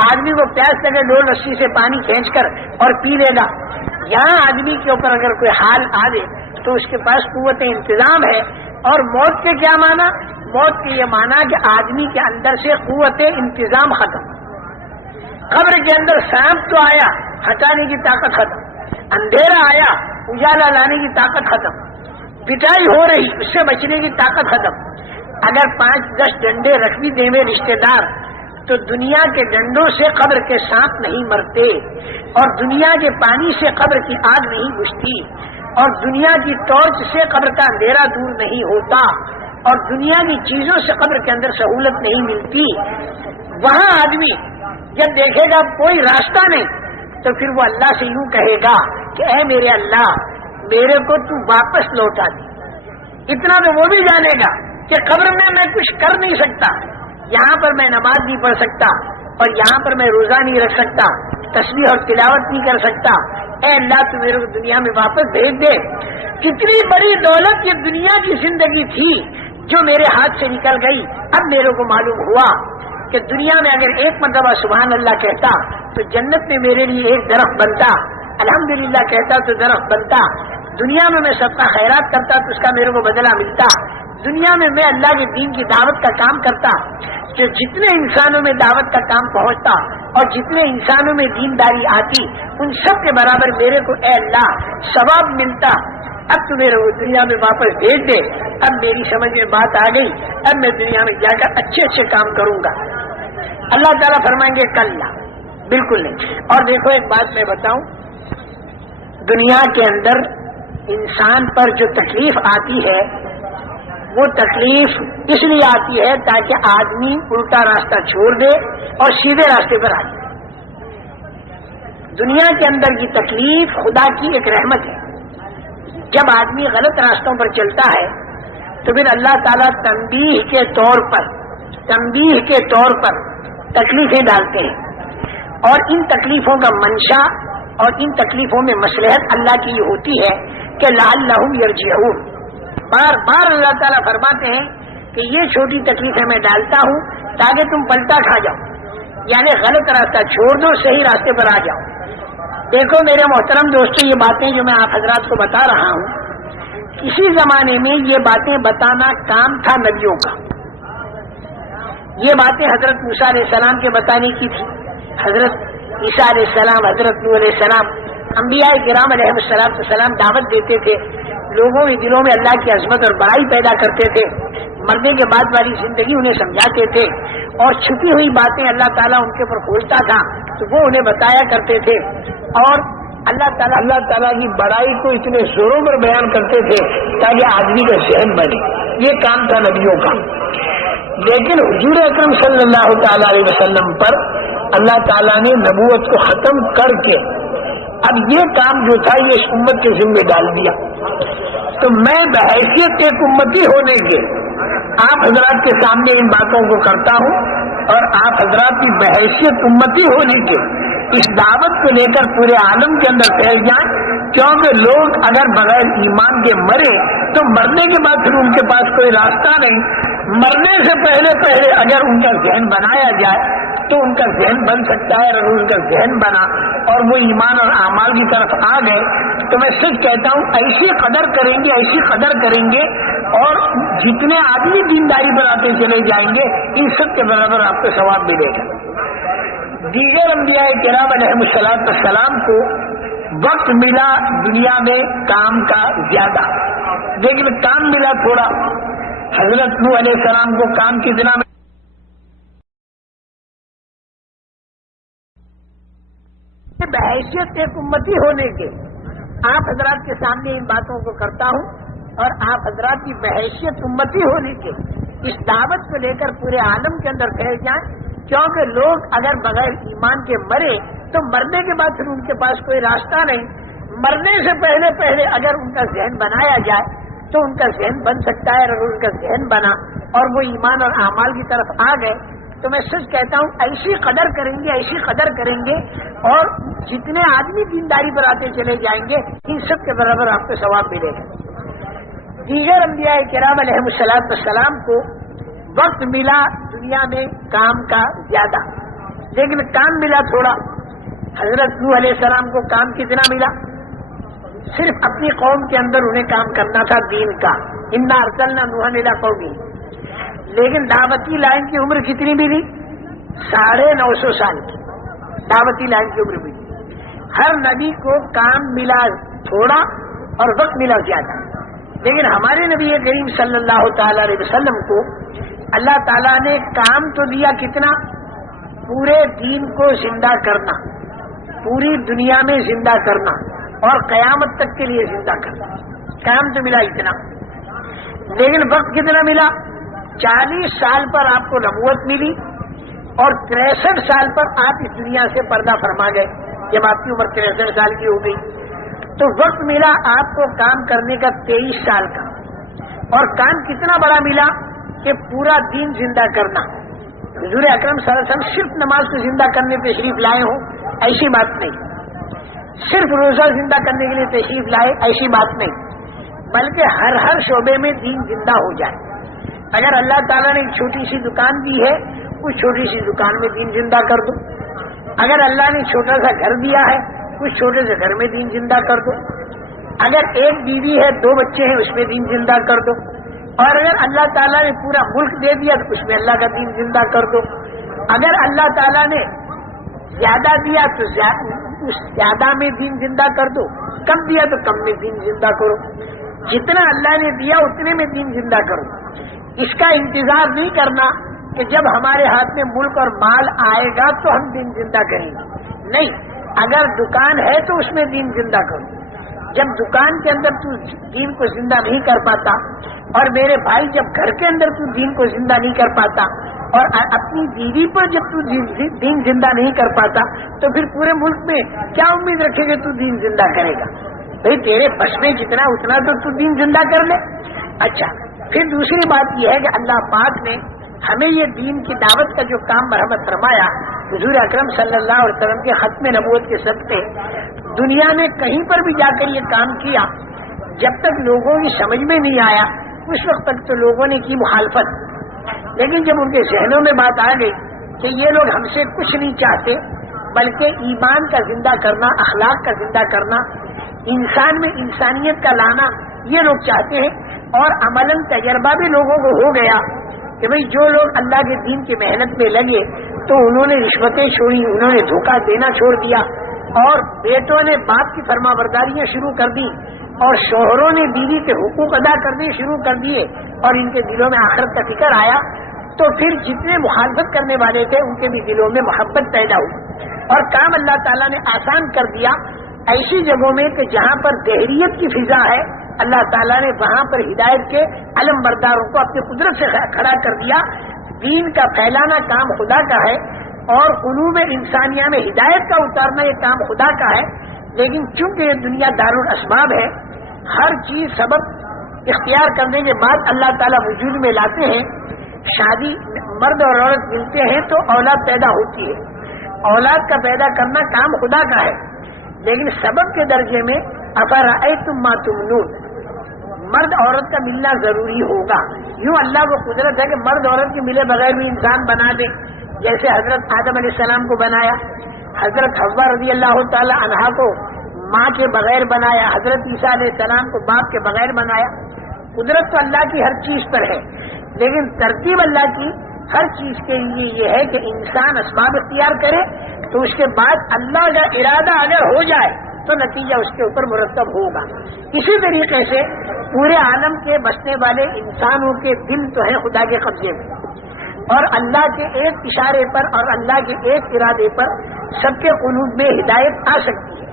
آدمی کو پیاس لگے ڈول رسی سے پانی کھینچ کر اور پی لے گا. یہاں آدمی کے اوپر اگر کوئی حال آ دے تو اس کے پاس قوت انتظام ہے. اور موت کے کیا معنی؟ موت کے یہ معنی کہ آدمی کے اندر سے قوت انتظام ختم. قبر کے اندر سانپ تو آیا، ہٹانے کی طاقت ختم. اندھیرا آیا، اجالا لانے کی طاقت ختم. پٹائی ہو رہی، اس سے بچنے کی طاقت ختم. اگر 5-10 ڈنڈے رکھ بھی دیں میں رشتے دار تو دنیا کے ڈنڈوں سے قبر کے سانپ نہیں مرتے، اور دنیا کے پانی سے قبر کی آگ نہیں بجھتی، اور دنیا کی ٹارچ سے قبر کا اندھیرا دور نہیں ہوتا، اور دنیا کی چیزوں سے قبر کے اندر سہولت نہیں ملتی. وہاں آدمی جب دیکھے گا کوئی راستہ نہیں تو پھر وہ اللہ سے یوں کہے گا کہ اے میرے اللہ، میرے کو تو واپس لوٹا دے. اتنا تو وہ بھی جانے گا کہ قبر میں کچھ کر نہیں سکتا. یہاں پر میں نماز نہیں پڑھ سکتا، اور یہاں پر میں روزہ نہیں رکھ سکتا، تسبیح اور تلاوت نہیں کر سکتا. اے اللہ، تو میرے کو دنیا میں واپس بھیج دے. کتنی بڑی دولت یہ دنیا کی زندگی تھی جو میرے ہاتھ سے نکل گئی. اب میرے کو معلوم ہوا کہ دنیا میں اگر ایک مرتبہ سبحان اللہ کہتا تو جنت میں میرے لیے ایک درخت بنتا، الحمدللہ کہتا تو درخت بنتا. دنیا میں سب کا خیرات کرتا تو اس کا میرے کو بدلہ ملتا. دنیا میں اللہ کے دین کی دعوت کا کام کرتا، جو جتنے انسانوں میں دعوت کا کام پہنچتا اور جتنے انسانوں میں دینداری آتی، ان سب کے برابر میرے کو اے اللہ ثواب ملتا. اب تو میرے کو دنیا میں واپس بھیج دے. اب میری سمجھ میں بات آ گئی، اب میں دنیا میں جا کر اچھے کام کروں گا. اللہ تعالیٰ فرمائیں گے کل بالکل نہیں. اور دیکھو ایک بات میں بتاؤں، دنیا کے اندر انسان پر جو تکلیف آتی ہے وہ تکلیف اس لیے آتی ہے تاکہ آدمی الٹا راستہ چھوڑ دے اور سیدھے راستے پر آ جائے. دنیا کے اندر کی تکلیف خدا کی ایک رحمت ہے. جب آدمی غلط راستوں پر چلتا ہے تو پھر اللہ تعالیٰ تنبیہ کے طور پر تکلیفیں ڈالتے ہیں، اور ان تکلیفوں کا منشا اور ان تکلیفوں میں مصلحت اللہ کی یہ ہوتی ہے کہ لعلہم یرجعون. بار بار اللہ تعالیٰ فرماتے ہیں کہ یہ چھوٹی تکلیفیں میں ڈالتا ہوں تاکہ تم پلٹا کھا جاؤ، یعنی غلط راستہ چھوڑ دو، صحیح راستے پر آ جاؤ. دیکھو میرے محترم دوستو، یہ باتیں جو میں آپ حضرات کو بتا رہا ہوں، کسی زمانے میں یہ باتیں بتانا کام تھا نبیوں کا. یہ باتیں حضرت موسیٰ علیہ السلام کے بتانے کی تھی. حضرت عیسیٰ علیہ السلام، حضرت نوح علیہ السلام، انبیاء کرام علیہ السلام دعوت دیتے تھے، لوگوں کے دلوں میں اللہ کی عظمت اور بڑائی پیدا کرتے تھے، مرنے کے بعد والی زندگی انہیں سمجھاتے تھے، اور چھپی ہوئی باتیں اللہ تعالیٰ ان کے اوپر کھولتا تھا تو وہ انہیں بتایا کرتے تھے، اور اللہ تعالیٰ کی بڑائی کو اتنے زوروں پر بیان کرتے تھے تاکہ آدمی کا ذہن بنے۔ یہ کام تھا نبیوں کا۔ لیکن حضور اکرم صلی اللہ تعالی علیہ وسلم پر اللہ تعالیٰ نے نبوت کو ختم کر کے اب یہ کام جو تھا یہ اس امت کے ذمہ ڈال دیا۔ تو میں بحیثیت ایک امتی ہونے کے آپ حضرات کے سامنے ان باتوں کو کرتا ہوں، اور آپ حضرات کی بحیثیت امتی ہونے کے اس دعوت کو لے کر پورے عالم کے اندر پھیل جائیں، کیونکہ لوگ اگر بغیر ایمان کے مرے تو مرنے کے بعد پھر ان کے پاس کوئی راستہ نہیں۔ مرنے سے پہلے اگر ان کا ذہن بنایا جائے تو ان کا ذہن بن سکتا ہے، اگر ان کا ذہن بنا اور وہ ایمان اور اعمال کی طرف آ گئے تو میں سچ کہتا ہوں ایسی قدر کریں گے اور جتنے آدمی دینداری بناتے چلے جائیں گے ان سب کے برابر آپ کو ثواب ملے گا۔ دیگر انبیاء کرام علیہم السلام کو وقت ملا دنیا میں کام کا زیادہ، لیکن کام ملا تھوڑا۔ حضرت نوح علیہ السلام کو کام کتنا ملا؟ بحیثیت ایک امتی ہونے کے آپ حضرات کے سامنے ان باتوں کو کرتا ہوں، اور آپ حضرات کی بحیثیت امتی ہونے کے اس دعوت کو لے کر پورے عالم کے اندر پھیل جائیں، کیونکہ لوگ اگر بغیر ایمان کے مرے تو مرنے کے بعد پھر ان کے پاس کوئی راستہ نہیں۔ مرنے سے پہلے اگر ان کا ذہن بنایا جائے تو ان کا ذہن بن سکتا ہے، اگر ان کا ذہن بنا اور وہ ایمان اور اعمال کی طرف آ گئے تو میں سچ کہتا ہوں ایسی قدر کریں گے اور جتنے آدمی دینداری پر آتے چلے جائیں گے ان سب کے برابر آپ کو ثواب ملے گا۔ دیگر انبیاء کرام علیہم السلام کو وقت ملا دنیا میں کام کا زیادہ، لیکن کام ملا تھوڑا۔ حضرت نوح علیہ السلام کو کام کتنا ملا؟ صرف اپنی قوم کے اندر انہیں کام کرنا تھا دین کا، انا ارسلنا نوحا الی قومہ، لیکن دعوتی لائن کی عمر کتنی ملی؟ 950 سال کی دعوتی لائن کی عمر ملی۔ ہر نبی کو کام ملا تھوڑا اور وقت ملا زیادہ، لیکن ہمارے نبی کریم صلی اللہ تعالی علیہ وسلم کو اللہ تعالیٰ نے کام تو دیا کتنا؟ پورے دین کو زندہ کرنا، پوری دنیا میں زندہ کرنا اور قیامت تک کے لیے زندہ کرنا۔ کام تو ملا اتنا، لیکن وقت کتنا ملا؟ 40 سال پر آپ کو نبوت ملی اور 63 سال پر آپ اس دنیا سے پردہ فرما گئے جب آپ کی عمر 63 سال کی ہو گئی۔ تو وقت ملا آپ کو کام کرنے کا 23 سال کا، اور کام کتنا بڑا ملا کہ پورا دین زندہ کرنا۔ حضور اکرم صلی اللہ علیہ وسلم صرف نماز کو زندہ کرنے تشریف لائے ہوں ایسی بات نہیں، صرف روزہ زندہ کرنے کے لیے تشریف لائے ایسی بات نہیں، بلکہ ہر شعبے میں دین زندہ ہو جائے۔ اگر اللہ تعالیٰ نے ایک چھوٹی سی دکان دی ہے اس چھوٹی سی دکان میں دین زندہ کر دو، اگر اللہ نے چھوٹا سا گھر دیا ہے اس چھوٹے سے گھر میں دین زندہ کر دو، اگر ایک بیوی ہے 2 بچے ہیں اس میں دین زندہ کر دو، اور اگر اللہ تعالیٰ نے پورا ملک دے دیا تو اس میں اللہ کا دین زندہ کر دو، اگر اللہ تعالیٰ نے زیادہ دیا تو اس زیادہ میں دین زندہ کر دو، کم دیا تو کم میں دین زندہ کرو، جتنا اللہ نے دیا اتنے میں دین زندہ کرو۔ اس کا انتظار نہیں کرنا کہ جب ہمارے ہاتھ میں ملک اور مال آئے گا تو ہم دین زندہ کریں گے، نہیں، اگر دکان ہے تو اس میں دین زندہ کرو۔ جب دکان کے اندر تو دین کو زندہ نہیں کر پاتا، اور میرے بھائی جب گھر کے اندر تو دین کو زندہ نہیں کر پاتا، اور اپنی بیوی پر جب تو دین زندہ نہیں کر پاتا تو پھر پورے ملک میں کیا امید رکھے گا تو دین زندہ کرے گا؟ بھئی تیرے بس میں جتنا اتنا تو دین زندہ کر لے۔ اچھا، پھر دوسری بات یہ ہے کہ اللہ پاک نے ہمیں یہ دین کی دعوت کا جو کام مرحمت فرمایا حضور اکرم صلی اللہ علیہ وسلم کے ختم نبوت کے صدقے دنیا میں کہیں پر بھی جا کر یہ کام کیا، جب تک لوگوں کی سمجھ میں نہیں آیا اس وقت تک تو لوگوں نے کی مخالفت، لیکن جب ان کے ذہنوں میں بات آ گئی کہ یہ لوگ ہم سے کچھ نہیں چاہتے بلکہ ایمان کا زندہ کرنا، اخلاق کا زندہ کرنا، انسان میں انسانیت کا لانا یہ لوگ چاہتے ہیں، اور عملاً تجربہ بھی لوگوں کو ہو گیا کہ بھئی جو لوگ اللہ کے دین کی محنت میں لگے تو انہوں نے رشوتیں چھوڑی، انہوں نے دھوکہ دینا چھوڑ دیا، اور بیٹوں نے باپ کی فرما برداریاں شروع کر دی، اور شوہروں نے بیوی کے حقوق ادا کرنے شروع کر دیے اور ان کے دلوں میں آخرت کا فکر آیا، تو پھر جتنے مخالفت کرنے والے تھے ان کے بھی دلوں میں محبت پیدا ہوئی اور کام اللہ تعالیٰ نے آسان کر دیا۔ ایسی جگہوں میں کہ جہاں پر دہریت کی فضا ہے، اللہ تعالیٰ نے وہاں پر ہدایت کے علم برداروں کو اپنی قدرت سے کھڑا کر دیا۔ دین کا پھیلانا کام خدا کا ہے اور قلوب انسانیہ میں ہدایت کا اتارنا یہ کام خدا کا ہے، لیکن چونکہ یہ دنیا دارالاسباب ہے، ہر چیز سبب اختیار کرنے کے بعد اللہ تعالیٰ وجود میں لاتے ہیں۔ شادی مرد اور عورت ملتے ہیں تو اولاد پیدا ہوتی ہے، اولاد کا پیدا کرنا کام خدا کا ہے، لیکن سبب کے درجے میں افرأیتم ما تمنون، مرد عورت کا ملنا ضروری ہوگا۔ یوں اللہ کو قدرت ہے کہ مرد عورت کے ملے بغیر بھی انسان بنا دے، جیسے حضرت آدم علیہ السلام کو بنایا، حضرت حوا رضی اللہ تعالی عنہا کو ماں کے بغیر بنایا، حضرت عیسیٰ علیہ السلام کو باپ کے بغیر بنایا۔ قدرت تو اللہ کی ہر چیز پر ہے، لیکن ترتیب اللہ کی ہر چیز کے لیے یہ ہے کہ انسان اسباب اختیار کرے، تو اس کے بعد اللہ کا ارادہ اگر ہو جائے تو نتیجہ اس کے اوپر مرتب ہوگا۔ اسی طریقے سے پورے عالم کے بسنے والے انسانوں کے دل تو ہیں خدا کے قبضے میں، اور اللہ کے ایک اشارے پر اور اللہ کے ایک ارادے پر سب کے قلوب میں ہدایت آ سکتی ہے،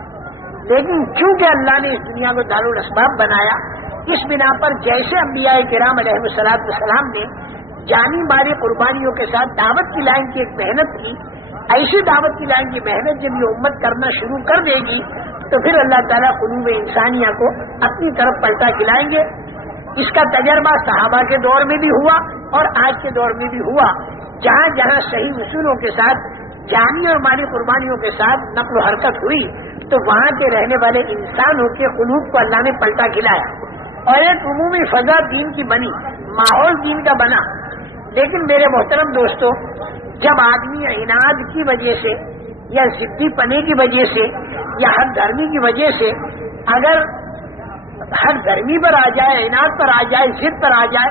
لیکن چونکہ اللہ نے اس دنیا کو دارالاسباب بنایا، اس بنا پر جیسے انبیاء کرام علیہ السلام نے جانی ماری قربانیوں کے ساتھ دعوت کی لائن کی ایک محنت کی، ایسی دعوت کی لائن کی محنت جب یہ امت کرنا شروع کر دے گی تو پھر اللہ تعالیٰ قلوب انسانیہ کو اپنی طرف پلٹا کھلائیں گے۔ اس کا تجربہ صحابہ کے دور میں بھی ہوا اور آج کے دور میں بھی ہوا، جہاں جہاں صحیح اصولوں کے ساتھ جانی اور مالی قربانیوں کے ساتھ نقل و حرکت ہوئی تو وہاں کے رہنے والے انسانوں کے قلوب کو اللہ نے پلٹا کھلایا اور ایک عمومی فضا دین کی بنی، ماحول دین کا بنا۔ لیکن میرے محترم دوستو، جب آدمی عناد کی وجہ سے یا ضدی پنے کی وجہ سے یا حد دھرمی کی وجہ سے اگر حد دھرمی پر آ جائے، عناد پر آ جائے، ضد پر آ جائے،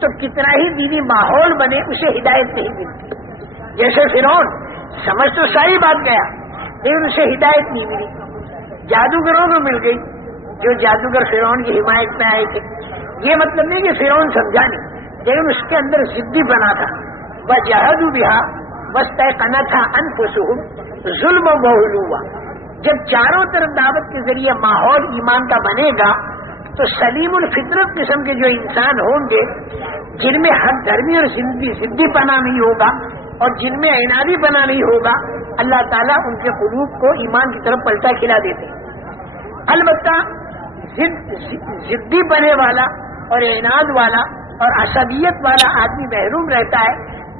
تو کتنا ہی دینی ماحول بنے اسے ہدایت نہیں ملتی۔ جیسے فرعون سمجھ تو صحیح بات گیا لیکن اسے ہدایت نہیں ملی، جادوگروں کو مل گئی جو جادوگر فرعون کی حمایت میں آئے تھے۔ یہ مطلب نہیں کہ فرعون سمجھا نہیں، لیکن اس کے اندر ضدی بنا تھا، وَجَحَدُوا بِهَا وَاسْتَيْقَنَتْهَا أَنفُسُهُمْ ظُلْمًا وَعُلُوًّا۔ جب چاروں طرف دعوت کے ذریعے ماحول ایمان کا بنے گا تو سلیم الفطرت قسم کے جو انسان ہوں گے، جن میں حد دھرمی اور ضدی پنا نہیں ہوگا اور جن میں عنادی پنا نہیں ہوگا، اللہ تعالیٰ ان کے قلوب کو ایمان کی طرف پلٹا کھلا دیتے ہیں۔ البتہ ضدی بنے والا اور عناد والا اور عصبیت والا آدمی محروم رہتا ہے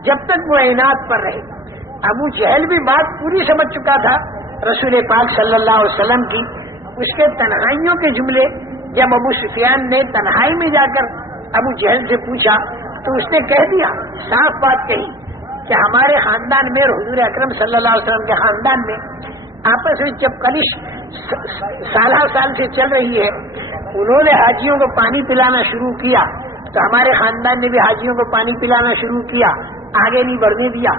جب تک وہ عناد پر رہے۔ ابو جہل بھی بات پوری سمجھ چکا تھا رسول پاک صلی اللہ علیہ وسلم کی، اس کے تنہائیوں کے جملے جب ابو سفیان نے تنہائی میں جا کر ابو جہل سے پوچھا تو اس نے کہہ دیا، صاف بات کہی کہ ہمارے خاندان میں اور حضور اکرم صلی اللہ علیہ وسلم کے خاندان میں آپس میں جب کلش سالہ سال سے چل رہی ہے، انہوں نے حاجیوں کو پانی پلانا شروع کیا تو ہمارے خاندان نے بھی حاجیوں کو پانی پلانا شروع کیا، آگے نہیں بڑھنے دیا۔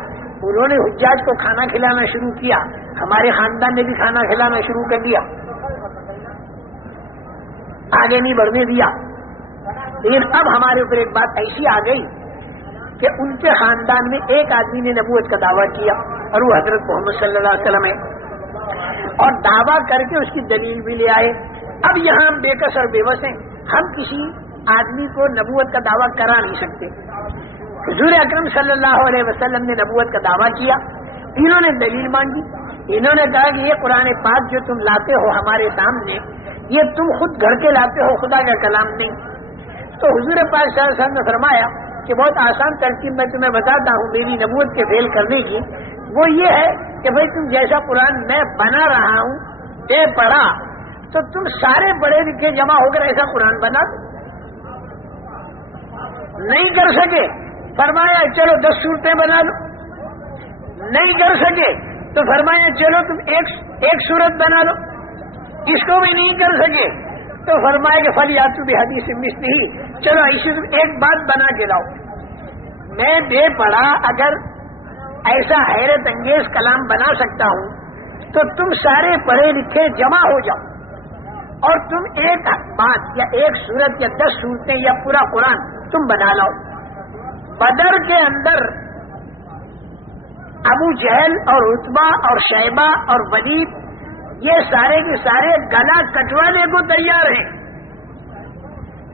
انہوں نے حجاج کو کھانا کھلانا شروع کیا، ہمارے خاندان نے بھی کھانا کھلانا شروع کر دیا، آگے نہیں بڑھنے دیا۔ لیکن اب ہمارے اوپر ایک بات ایسی آ گئی کہ ان کے خاندان میں ایک آدمی نے نبوت کا دعویٰ کیا اور وہ حضرت محمد صلی اللہ علیہ وسلم ہے، اور دعویٰ کر کے اس کی دلیل بھی لے آئے۔ اب یہاں ہم بے کس اور بے بس ہیں، ہم کسی آدمی کو نبوت کا دعویٰ کرا نہیں سکتے۔ حضور اکرم صلی اللہ علیہ وسلم نے نبوت کا دعویٰ کیا، انہوں نے دلیل مانگی، انہوں نے کہا کہ یہ قرآن پاک جو تم لاتے ہو ہمارے سامنے، یہ تم خود گھڑ کے لاتے ہو، خدا کا کلام نہیں۔ تو حضور پاک صلی اللہ علیہ وسلم نے فرمایا کہ بہت آسان ترکیب میں تمہیں بتاتا ہوں میری نبوت کے فیل کرنے کی، وہ یہ ہے کہ بھائی تم جیسا قرآن میں بنا رہا ہوں اے پڑھا تو تم سارے پڑھے لکھے جمع ہو کر ایسا قرآن بنا دو۔ نہیں کر سکے، فرمایا چلو 10 صورتیں بنا لو۔ نہیں کر سکے تو فرمایا چلو تم ایک صورت بنا لو۔ اس کو بھی نہیں کر سکے تو فرمایا کہ فلیاتوا بحدیث مثلہ، چلو ایسی تم ایک بات بنا کے لاؤ۔ میں بے پڑھا اگر ایسا حیرت انگیز کلام بنا سکتا ہوں تو تم سارے پڑھے لکھے جمع ہو جاؤ، اور تم ایک بات یا ایک سورت یا 10 سورتیں یا پورا قرآن تم بنا لاؤ. بدر کے اندر ابو جہل اور عتبہ اور شیبہ اور ولید یہ سارے کے سارے گلا کٹوانے کو تیار ہیں،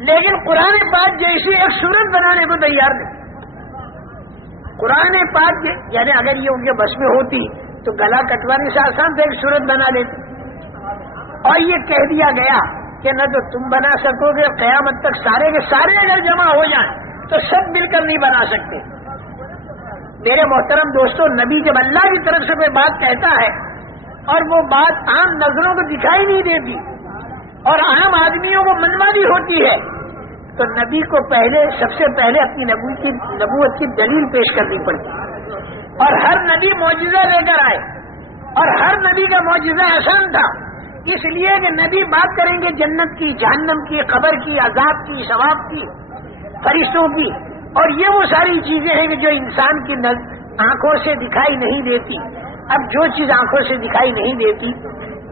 لیکن قرآن پاک جیسی ایک سورت بنانے کو تیار نہیں. قرآن پاک یعنی اگر یہ ان کے بس میں ہوتی تو گلا کٹوانے سے آسان سے ایک سورت بنا لیتی. اور یہ کہہ دیا گیا کہ نہ تو تم بنا سکو گے، قیامت تک سارے کے سارے اگر جمع ہو جائیں تو سب مل کر نہیں بنا سکتے. میرے محترم دوستوں، نبی جب اللہ کی طرف سے کوئی بات کہتا ہے اور وہ بات عام نظروں کو دکھائی نہیں دیتی اور عام آدمیوں کو منمانی ہوتی ہے تو نبی کو سب سے پہلے اپنی نبوت کی دلیل پیش کرنی پڑتی. اور ہر نبی معجزہ لے کر آئے اور ہر نبی کا معجزہ آسان تھا، اس لیے کہ نبی بات کریں گے جنت کی، جہنم کی، قبر کی، عذاب کی، ثواب کی، فرشتوں کی، اور یہ وہ ساری چیزیں ہیں کہ جو انسان کی آنکھوں سے دکھائی نہیں دیتی. اب جو چیز آنکھوں سے دکھائی نہیں دیتی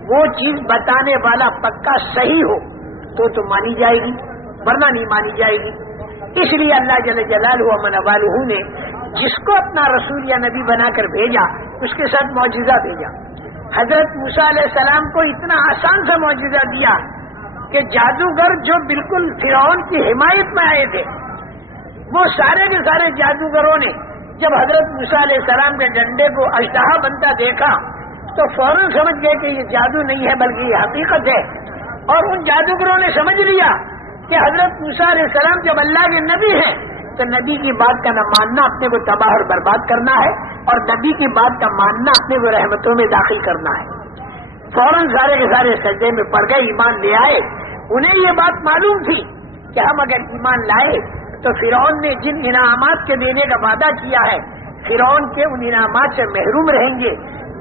وہ چیز بتانے والا پکا صحیح ہو تو مانی جائے گی، ورنہ نہیں مانی جائے گی. اس لیے اللہ جل جلالہ و من والہ نے جس کو اپنا رسول یا نبی بنا کر بھیجا اس کے ساتھ معجزہ بھیجا. حضرت موسیٰ علیہ السلام کو اتنا آسان سا معجزہ دیا کہ جادوگر جو بالکل فرعون کی حمایت میں آئے تھے وہ سارے کے سارے جادوگروں نے جب حضرت موسیٰ علیہ السلام کے ڈنڈے کو اژدہا بنتا دیکھا تو فوراً سمجھ گئے کہ یہ جادو نہیں ہے بلکہ یہ حقیقت ہے. اور ان جادوگروں نے سمجھ لیا کہ حضرت موسیٰ علیہ السلام جب اللہ کے نبی ہیں تو نبی کی بات کا نہ ماننا اپنے کو تباہ اور برباد کرنا ہے اور نبی کی بات کا ماننا اپنے کو رحمتوں میں داخل کرنا ہے. فوراً سارے کے سارے سجدے میں پڑ گئے، ایمان لے آئے. انہیں یہ بات معلوم تھی کہ ہم اگر ایمان لائے تو فرعون نے جن انعامات کے دینے کا وعدہ کیا ہے فرعون کے ان انعامات سے محروم رہیں گے،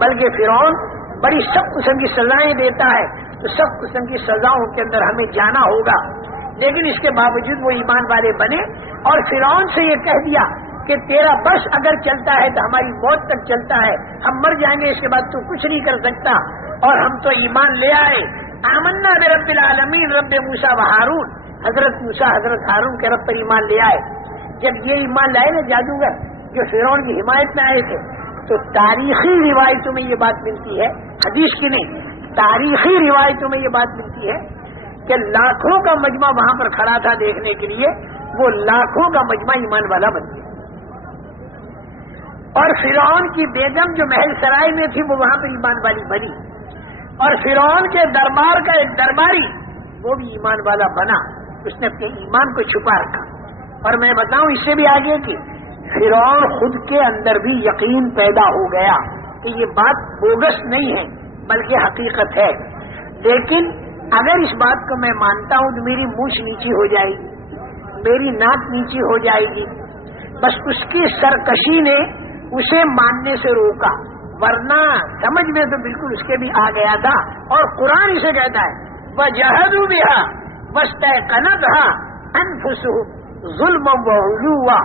بلکہ فرعون بڑی سخت قسم کی سزائیں دیتا ہے تو سخت قسم کی سزاؤں کے اندر ہمیں جانا ہوگا. لیکن اس کے باوجود وہ ایمان والے بنے اور فرعون سے یہ کہہ دیا کہ تیرا بس اگر چلتا ہے تو ہماری موت تک چلتا ہے، ہم مر جائیں گے، اس کے بعد تو کچھ نہیں کر سکتا. اور ہم تو ایمان لے آئے، آمنا برب العالمین رب موسیٰ و ہارون، حضرت موسیٰ حضرت ہارون کے رب پر ایمان لے آئے. جب یہ ایمان لائے نا جادوگر جو فرعون کی حمایت میں آئے تھے تو تاریخی روایتوں میں یہ بات ملتی ہے، حدیث کی نہیں، تاریخی روایتوں میں یہ بات ملتی ہے کہ لاکھوں کا مجمع وہاں پر کھڑا تھا دیکھنے کے لیے، وہ لاکھوں کا مجمع ایمان والا بن گیا. اور فرعون کی بیگم جو محل سرائے میں تھی وہ وہاں پر ایمان والی بنی، اور فرعون کے دربار کا ایک درباری وہ بھی ایمان والا بنا. اس نے اپنے ایمان کو چھپا رکھا. اور میں بتاؤں اس سے بھی آگے کہ فرعون خود کے اندر بھی یقین پیدا ہو گیا کہ یہ بات بوگس نہیں ہے بلکہ حقیقت ہے. لیکن اگر اس بات کو میں مانتا ہوں تو میری مونچھ نیچی ہو جائے گی، میری ناک نیچی ہو جائے گی. بس اس کی سرکشی نے اسے ماننے سے روکا، ورنہ سمجھ میں تو بالکل اس کے بھی آ گیا تھا. اور قرآن اسے کہتا ہے وَجَحَدُوا بِهَا وَاسْتَيْقَنَتْهَا أَنفُسُهُمْ ظُلْمًا وَعُلُوًّا.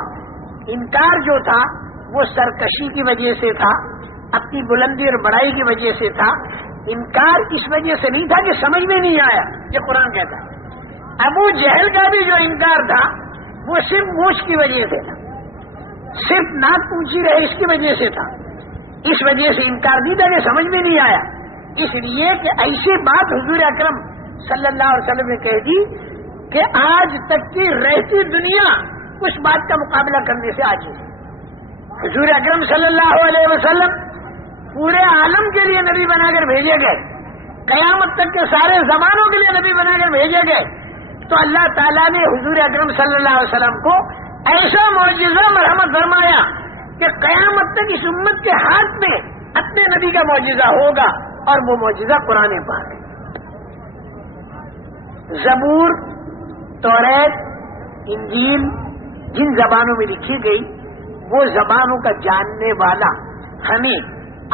انکار جو تھا وہ سرکشی کی وجہ سے تھا، اپنی بلندی اور بڑائی کی وجہ سے تھا. انکار اس وجہ سے نہیں تھا کہ سمجھ میں نہیں آیا، یہ قرآن کہتا ہے. ابو جہل کا بھی جو انکار تھا وہ صرف مونچھ کی وجہ سے تھا، صرف ناک اونچی رہے اس کی وجہ سے تھا. اس وجہ سے انکار نہیں تھا کہ سمجھ میں نہیں آیا. اس لیے کہ ایسی بات حضور اکرم صلی اللہ علیہ وسلم نے کہہ دی کہ آج تک کی رہتی دنیا اس بات کا مقابلہ کرنے سے عاجز ہے. حضور اکرم صلی اللہ علیہ وسلم پورے عالم کے لیے نبی بنا کر بھیجے گئے، قیامت تک کے سارے زمانوں کے لیے نبی بنا کر بھیجے گئے. تو اللہ تعالیٰ نے حضور اکرم صلی اللہ علیہ وسلم کو ایسا معجزہ مرحمت فرمایا کہ قیامت تک اس امت کے ہاتھ میں اپنے نبی کا معجزہ ہوگا، اور وہ معجزہ قرآن پاک ہے. زبور، توریت، انجیل جن زبانوں میں لکھی گئی وہ زبانوں کا جاننے والا ہمیں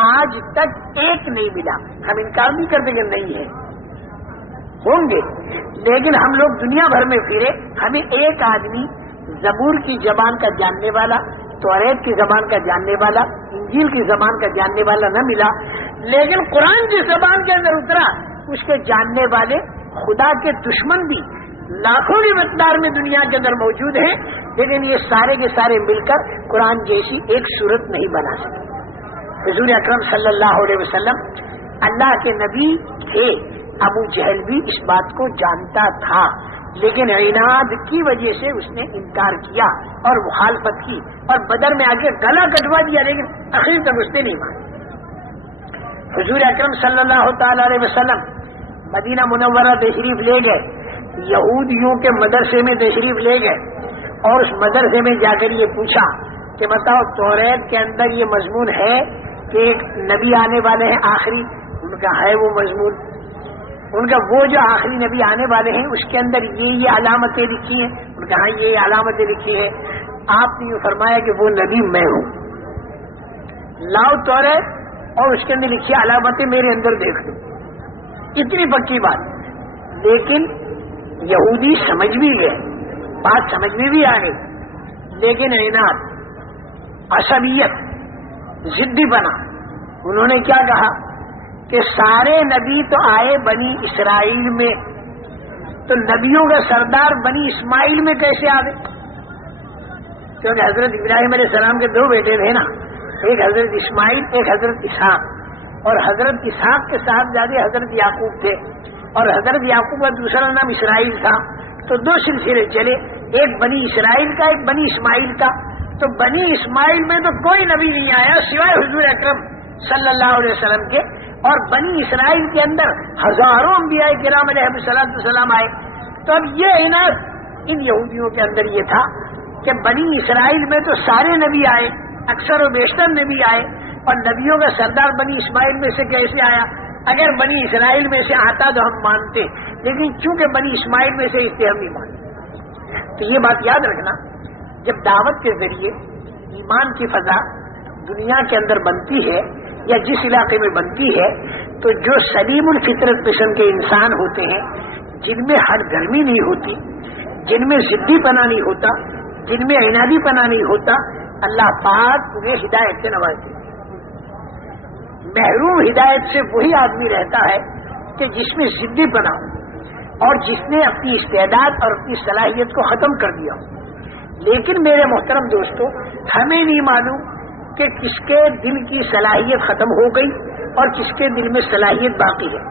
آج تک ایک نہیں ملا. ہم انکار نہیں کرتے کہ نہیں ہے، ہوں گے، لیکن ہم لوگ دنیا بھر میں پھرے، ہمیں ایک آدمی زبور کی زبان کا جاننے والا، توریت کی زبان کا جاننے والا، انجیل کی زبان کا جاننے والا نہ ملا. لیکن قرآن جس زبان کے اندر اترا اس کے جاننے والے خدا کے دشمن بھی لاکھوں کی مقدار میں دنیا کے اندر موجود ہیں، لیکن یہ سارے کے سارے مل کر قرآن جیسی ایک صورت نہیں بنا سکتے۔ حضور اکرم صلی اللہ علیہ وسلم اللہ کے نبی تھے، ابو جہل بھی اس بات کو جانتا تھا، لیکن عناد کی وجہ سے اس نے انکار کیا اور مخالفت کی اور بدر میں آگے گلا کٹوا دیا، لیکن آخر تک اس نے نہیں مانا۔ حضور اکرم صلی اللہ تعالی علیہ وسلم مدینہ منورہ تشریف لے گئے، یہودیوں کے مدرسے میں تشریف لے گئے اور اس مدرسے میں جا کر یہ پوچھا کہ بتاؤ توریت کے اندر یہ مضمون ہے کہ ایک نبی آنے والے ہیں آخری؟ ان کا ہے وہ مضمون، ان کا وہ جو آخری نبی آنے والے ہیں اس کے اندر یہ علامتیں لکھی ہیں؟ ان کا ہاں یہ علامتیں لکھی ہیں۔ آپ نے یہ فرمایا کہ وہ نبی میں ہوں، لاؤ توریت اور اس کے اندر لکھی علامتیں میرے اندر دیکھ لو، اتنی پکی بات۔ لیکن یہودی سمجھ بھی گئے، بات سمجھ میں بھی آ گئی، لیکن عناد، عصبیت، ضدی بنا، انہوں نے کیا کہا کہ سارے نبی تو آئے بنی اسرائیل میں، تو نبیوں کا سردار بنی اسماعیل میں کیسے آ گئے؟ کیونکہ حضرت ابراہیم علیہ السلام کے دو بیٹے تھے نا، ایک حضرت اسماعیل ایک حضرت اسحاق، اور حضرت اسحاق کے صاحبزادے حضرت یعقوب تھے اور حضرت یعقوب کا دوسرا نام اسرائیل تھا، تو دو سلسلے چلے، ایک بنی اسرائیل کا ایک بنی اسماعیل کا۔ تو بنی اسماعیل میں تو کوئی نبی نہیں آیا سوائے حضور اکرم صلی اللہ علیہ وسلم کے، اور بنی اسرائیل کے اندر ہزاروں انبیاء کرام علیہ السلام آئے۔ تو اب یہ عناد ان یہودیوں کے اندر یہ تھا کہ بنی اسرائیل میں تو سارے نبی آئے، اکثر و بیشتر نبی آئے، اور نبیوں کا سردار بنی اسماعیل میں سے کیسے آیا؟ اگر بنی اسرائیل میں سے آتا تو ہم مانتے، لیکن چونکہ بنی اسماعیل میں سے اس لیے ہم نہیں مانتے۔ تو یہ بات یاد رکھنا، جب دعوت کے ذریعے ایمان کی فضا دنیا کے اندر بنتی ہے یا جس علاقے میں بنتی ہے، تو جو سلیم الفطرت قسم کے انسان ہوتے ہیں، جن میں ہر گرمی نہیں ہوتی، جن میں ضدی پنا نہیں ہوتا، جن میں عنادی پنا نہیں ہوتا، اللہ پاک انہیں ہدایت سے نوازتے۔ محروم ہدایت سے وہی آدمی رہتا ہے کہ جس میں ضدی پنا ہو اور جس نے اپنی استعداد اور اپنی صلاحیت کو ختم کر دیا ہو۔ لیکن میرے محترم دوستو، ہمیں نہیں معلوم کہ کس کے دل کی صلاحیت ختم ہو گئی اور کس کے دل میں صلاحیت باقی ہے۔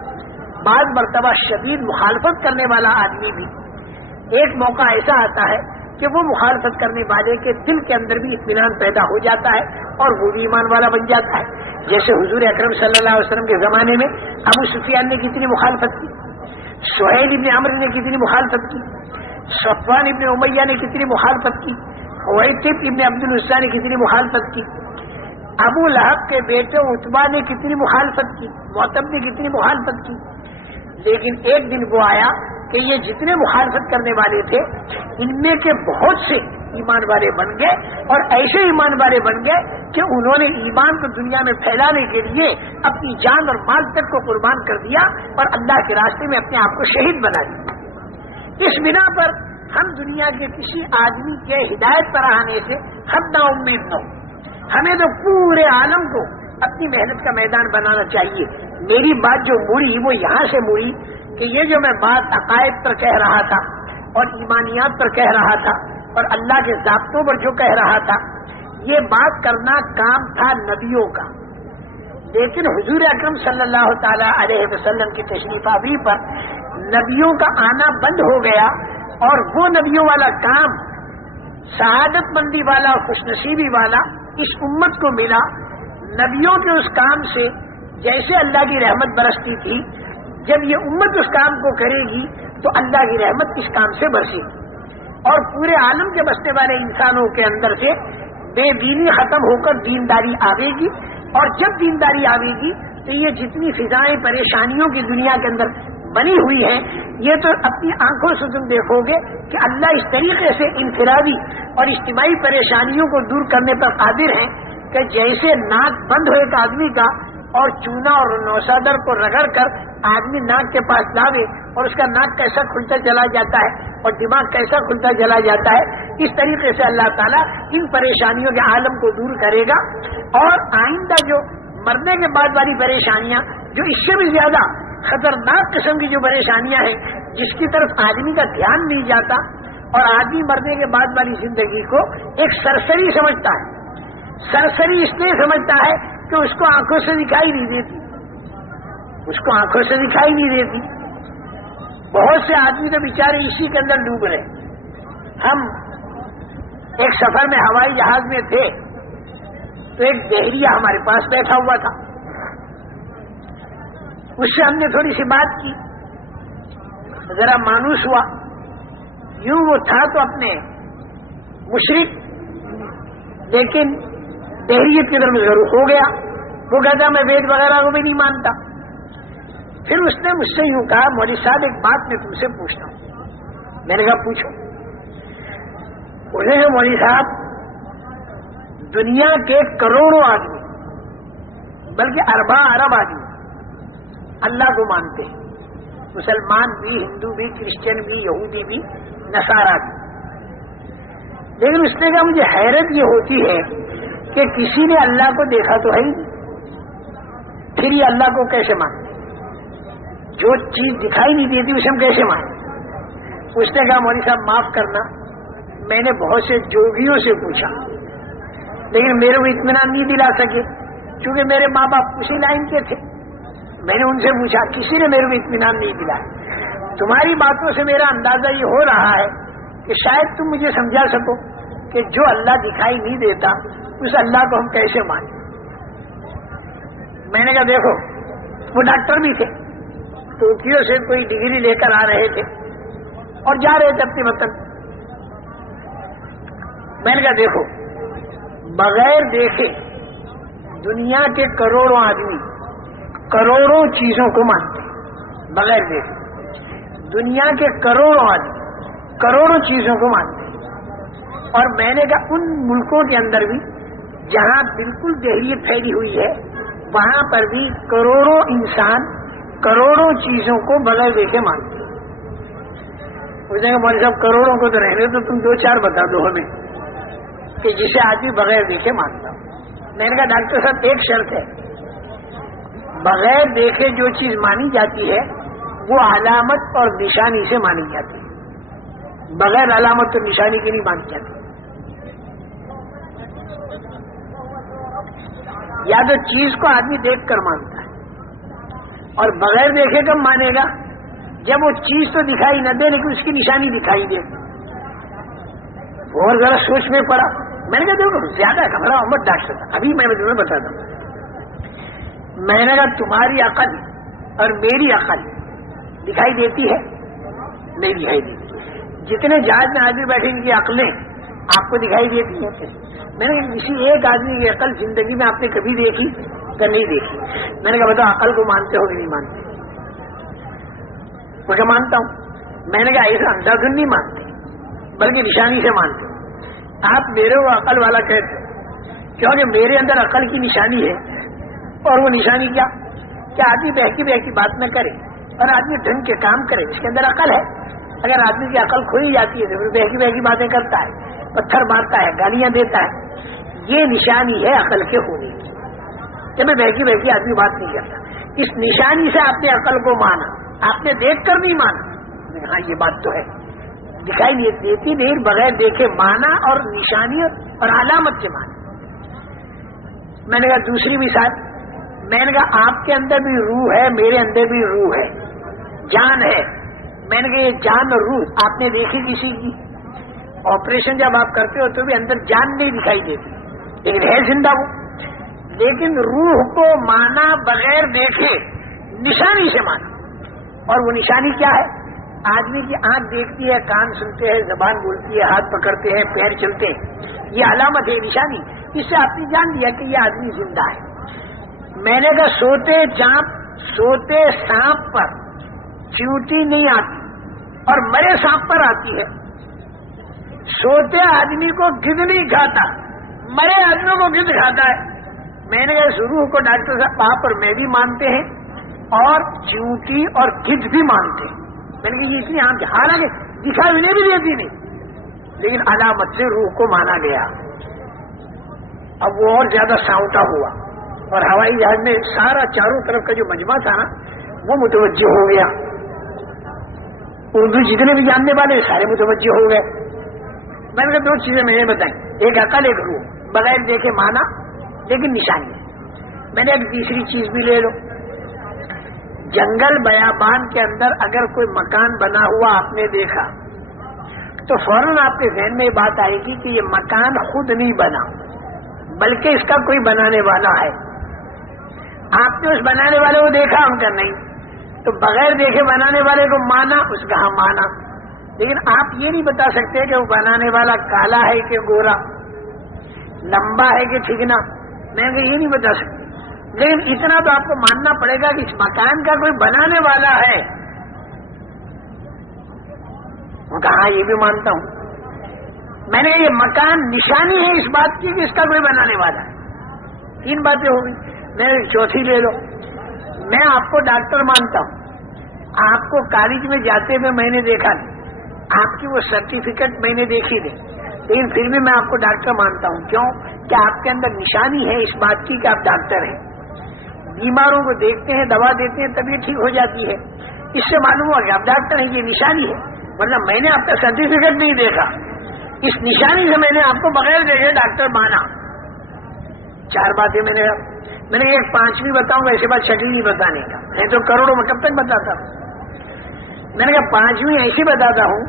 بعض مرتبہ شدید مخالفت کرنے والا آدمی بھی ایک موقع ایسا آتا ہے کہ وہ مخالفت کرنے والے کے دل کے اندر بھی اطمینان پیدا ہو جاتا ہے اور وہ بھی ایمان والا بن جاتا ہے۔ جیسے حضور اکرم صلی اللہ علیہ وسلم کے زمانے میں ابو سفیان نے کتنی مخالفت کی، سہیل ابن عمرو نے کتنی مخالفت کی، صفوان ابن امیہ نے کتنی مخالفت کی، حویطب ابن عبد العزیٰ نے کتنی مخالفت کی، ابو لہب کے بیٹے عتبہ نے کتنی مخالفت کی، معتب نے کتنی مخالفت کی۔ لیکن ایک دن وہ آیا کہ یہ جتنے مخالفت کرنے والے تھے، ان میں کے بہت سے ایمان والے بن گئے، اور ایسے ایمان والے بن گئے کہ انہوں نے ایمان کو دنیا میں پھیلانے کے لیے اپنی جان اور مال تک کو قربان کر دیا اور اللہ کے راستے میں اپنے آپ کو شہید بنا دیا۔ اس بنا پر ہم دنیا کے کسی آدمی کے ہدایت پر آنے سے ہم نا امید نہ ہو، ہمیں تو پورے عالم کو اپنی محنت کا میدان بنانا چاہیے۔ میری بات جو مڑی وہ یہاں سے مڑی کہ یہ جو میں بات عقائد پر کہہ رہا تھا اور ایمانیات پر کہہ رہا تھا اور اللہ کے ضابطوں پر جو کہہ رہا تھا، یہ بات کرنا کام تھا نبیوں کا، لیکن حضور اکرم صلی اللہ تعالی علیہ وسلم کی تشریف آوری پر نبیوں کا آنا بند ہو گیا، اور وہ نبیوں والا کام، سعادت مندی والا اور خوش نصیبی والا اس امت کو ملا۔ نبیوں کے اس کام سے جیسے اللہ کی رحمت برستی تھی، جب یہ امت اس کام کو کرے گی تو اللہ کی رحمت اس کام سے برسے گی، اور پورے عالم کے بسنے والے انسانوں کے اندر سے بے دینی ختم ہو کر دینداری آئے گی، اور جب دینداری آئے گی تو یہ جتنی فضائیں پریشانیوں کی دنیا کے اندر بنی ہوئی ہیں، یہ تو اپنی آنکھوں سے تم دیکھو گے کہ اللہ اس طریقے سے انفرادی اور اجتماعی پریشانیوں کو دور کرنے پر قادر ہیں کہ جیسے ناک بند ہو ایک آدمی کا اور چونا اور نوسادر کو رگڑ کر آدمی ناک کے پاس لاوے اور اس کا ناک کیسا کھلتا چلا جاتا ہے اور دماغ کیسا کھلتا چلا جاتا ہے، اس طریقے سے اللہ تعالیٰ ان پریشانیوں کے عالم کو دور کرے گا، اور آئندہ جو مرنے کے بعد والی پریشانیاں جو اس سے بھی زیادہ خطرناک قسم کی جو پریشانیاں ہیں جس کی طرف آدمی کا دھیان نہیں جاتا، اور آدمی مرنے کے بعد والی زندگی کو ایک سرسری سمجھتا ہے۔ سرسری اس لیے سمجھتا ہے کہ اس کو آنکھوں سے دکھائی نہیں دیتی، اس کو آنکھوں سے دکھائی نہیں دیتی۔ بہت سے آدمی تو بیچارے اسی کے اندر ڈوب رہے۔ ہم ایک سفر میں ہوائی جہاز میں تھے تو ایک بحریہ ہمارے پاس بیٹھا ہوا تھا، اس سے ہم نے تھوڑی سی بات کی، ذرا مانوس ہوا۔ یوں وہ تھا تو اپنے مشرک، لیکن بحریت کی طرف ضرور ہو گیا۔ وہ کہتا میں وید وغیرہ کو بھی نہیں مانتا۔ پھر اس نے مجھ سے یوں کہا مولوی صاحب ایک بات میں تم سے پوچھتا ہوں۔ میں نے کہا پوچھو۔ انہوں نے مولوی صاحب دنیا کے کروڑوں آدمی بلکہ ارباں ارب آدمی اللہ کو مانتے ہیں، مسلمان بھی، ہندو بھی، کرسچن بھی، یہودی بھی، نصارہ بھی، لیکن اس نے کہا مجھے حیرت یہ ہوتی ہے کہ کسی نے اللہ کو دیکھا تو ہے ہی نہیں، پھر یہ اللہ کو کیسے مانتے؟ جو چیز دکھائی نہیں دیتی اسے ہم کیسے مانتے؟ اس نے کہا مولوی صاحب معاف کرنا، میں نے بہت سے جوگیوں سے پوچھا لیکن میرے کو اطمینان نہیں دلا سکے، کیونکہ میرے ماں باپ اسی لائن کے تھے۔ میں نے ان سے پوچھا، کسی نے میرے کو اطمینان نہیں دلایا۔ تمہاری باتوں سے میرا اندازہ یہ ہو رہا ہے کہ شاید تم مجھے سمجھا سکو کہ جو اللہ دکھائی نہیں دیتا اس اللہ کو ہم کیسے مانیں۔ میں نے کہا دیکھو، وہ ڈاکٹر بھی تھے، ٹوکیو سے کوئی ڈگری لے کر آ رہے تھے اور جا رہے تھے اپنے وطن۔ میں نے کہا دیکھو، بغیر دیکھے دنیا کے کروڑوں آدمی کروڑوں چیزوں کو مانتے ہیں، بغیر دیکھے دنیا کے کروڑوں آدمی کروڑوں چیزوں کو مانتے ہیں۔ اور میں نے کہا ان ملکوں کے اندر بھی جہاں بالکل دہریت پھیلی ہوئی ہے وہاں پر بھی کروڑوں انسان کروڑوں چیزوں کو بغیر دیکھے مانتے ہیں۔ اس نے کہا مولوی صاحب کروڑوں کو تو رہنے تو تم دو چار بتا دو ہمیں کہ جسے آدمی بغیر دیکھے مانتا ہوں۔ میں نے کہا ڈاکٹر صاحب ایک شرط ہے، بغیر دیکھے جو چیز مانی جاتی ہے وہ علامت اور نشانی سے مانی جاتی ہے، بغیر علامت اور نشانی کی نہیں مانی جاتی۔ یا تو چیز کو آدمی دیکھ کر مانتا ہے، اور بغیر دیکھے کب مانے گا؟ جب وہ چیز تو دکھائی نہ دے لیکن اس کی نشانی دکھائی دے۔ اور ذرا سوچ میں پڑا، میں نے کہا دیکھو زیادہ گھبراؤ مت ڈاکٹر صاحب، ابھی میں تمہیں بتاتا ہوں۔ میں نے کہا تمہاری عقل اور میری عقل دکھائی دیتی ہے؟ نہیں دکھائی دیتی۔ جتنے جہاز میں آدمی بیٹھے ان کی عقلیں آپ کو دکھائی دیتی ہیں؟ میں نے کہا کسی ایک آدمی کی عقل زندگی میں آپ نے کبھی دیکھی کہ نہیں دیکھی؟ میں نے کہا بتاؤ عقل کو مانتے ہو کہ نہیں مانتے؟ میں کہا مانتا ہوں۔ میں نے کہا ایسا اندھادھند نہیں مانتے بلکہ نشانی سے مانتے۔ آپ میرے کو عقل والا کہتے کیونکہ میرے اندر عقل کی نشانی ہے، اور وہ نشانی کیا کہ آدمی بہکی بہکی بات نہ کرے اور آدمی ڈھنگ کے کام کرے، اس کے اندر عقل ہے۔ اگر آدمی کی عقل کھوئی جاتی ہے تو پھر بہکی بہکی باتیں کرتا ہے، پتھر مارتا ہے، گالیاں دیتا ہے۔ یہ نشانی ہے عقل کے ہونے کی، کہ میں بہکی بہکی آدمی بات نہیں کرتا۔ اس نشانی سے آپ نے عقل کو مانا، آپ نے دیکھ کر نہیں مانا۔ ہاں یہ بات تو ہے، دکھائی نہیں دیتی نہیں، بغیر دیکھے مانا اور نشانی اور علامت سے مانا۔ میں نے کہا دوسری مثال، میں نے کہا آپ کے اندر بھی روح ہے، میرے اندر بھی روح ہے، جان ہے۔ میں نے کہا یہ جان اور روح آپ نے دیکھی کسی کی؟ آپریشن جب آپ کرتے ہو تو بھی اندر جان نہیں دکھائی دیتی لیکن ہے زندہ وہ۔ لیکن روح کو مانا بغیر دیکھے، نشانی سے مانا، اور وہ نشانی کیا ہے؟ آدمی کی آنکھ دیکھتی ہے، کان سنتے ہیں، زبان بولتی ہے، ہاتھ پکڑتے ہیں، پیر چلتے ہیں، یہ علامت ہے، نشانی۔ اس سے آپ نے جان لیا کہ یہ آدمی زندہ ہے۔ میں نے کہا سوتے سانپ پر چیونٹی نہیں آتی اور مرے سانپ پر آتی ہے۔ سوتے آدمی کو گدھ نہیں کھاتا، مرے آدمیوں کو گدھ کھاتا ہے۔ میں نے کہا اس روح کو ڈاکٹر صاحب آپ اور میں بھی مانتے ہیں اور چیونٹی اور گدھ بھی مانتے ہیں۔ میں نے کہا یہ اتنی عام، حالانکہ دکھائی انہیں بھی دیتی نہیں لیکن علامت سے روح کو مانا گیا۔ اب وہ اور زیادہ ساؤنٹا ہوا، اور ہوائی جہاز میں سارا چاروں طرف کا جو مجمع تھا نا وہ متوجہ ہو گیا. اردو جتنے بھی جاننے والے سارے متوجہ ہو گئے. میں نے کہا 2 چیزیں میں نے بتائیں, ایک عقل ایک روح, بغیر دیکھے مانا لیکن نشانی ہے. میں نے ایک تیسری چیز بھی لے لو. جنگل بیابان کے اندر اگر کوئی مکان بنا ہوا آپ نے دیکھا تو فوراً آپ کے ذہن میں یہ بات آئے گی کہ یہ مکان خود نہیں بنا بلکہ اس کا کوئی بنانے والا ہے. آپ نے اس بنانے والے کو دیکھا, ہم کا نہیں, تو بغیر دیکھے بنانے والے کو مانا, اس کا ہم مانا. لیکن آپ یہ نہیں بتا سکتے کہ وہ بنانے والا کالا ہے کہ گورا, لمبا ہے کہ ٹھیکنا, میں یہ نہیں بتا سکتا. لیکن اتنا تو آپ کو ماننا پڑے گا کہ اس مکان کا کوئی بنانے والا ہے. وہ کہا یہ بھی مانتا ہوں. میں نے یہ مکان نشانی ہے اس بات کی کہ اس کا کوئی بنانے والا ہے. 3 باتیں ہو گئی. میں چوتھی لے لو. میں آپ کو ڈاکٹر مانتا ہوں, آپ کو کالج میں جاتے ہوئے میں نے دیکھا نہیں, آپ کی وہ سرٹیفکیٹ میں نے دیکھی نہیں, لیکن پھر بھی میں آپ کو ڈاکٹر مانتا ہوں. کیوں کہ آپ کے اندر نشانی ہے اس بات کی کہ آپ ڈاکٹر ہیں. بیماروں کو دیکھتے ہیں, دوا دیتے ہیں, طبیعت ٹھیک ہو جاتی ہے. اس سے معلوم ہوا کہ آپ ڈاکٹر ہیں, یہ نشانی ہے. مطلب میں نے آپ کا سرٹیفکیٹ نہیں دیکھا, اس نشانی سے میں نے آپ کو بغیر دیکھے ڈاکٹر مانا. 4 باتیں میں نے ایک 5ویں بتاؤں گا, ایسے بات 6 نہیں بتانے کا, میں تو کروڑوں میں کب تک بتاتا ہوں. میں نے کہا 5ویں ایسی بتاتا ہوں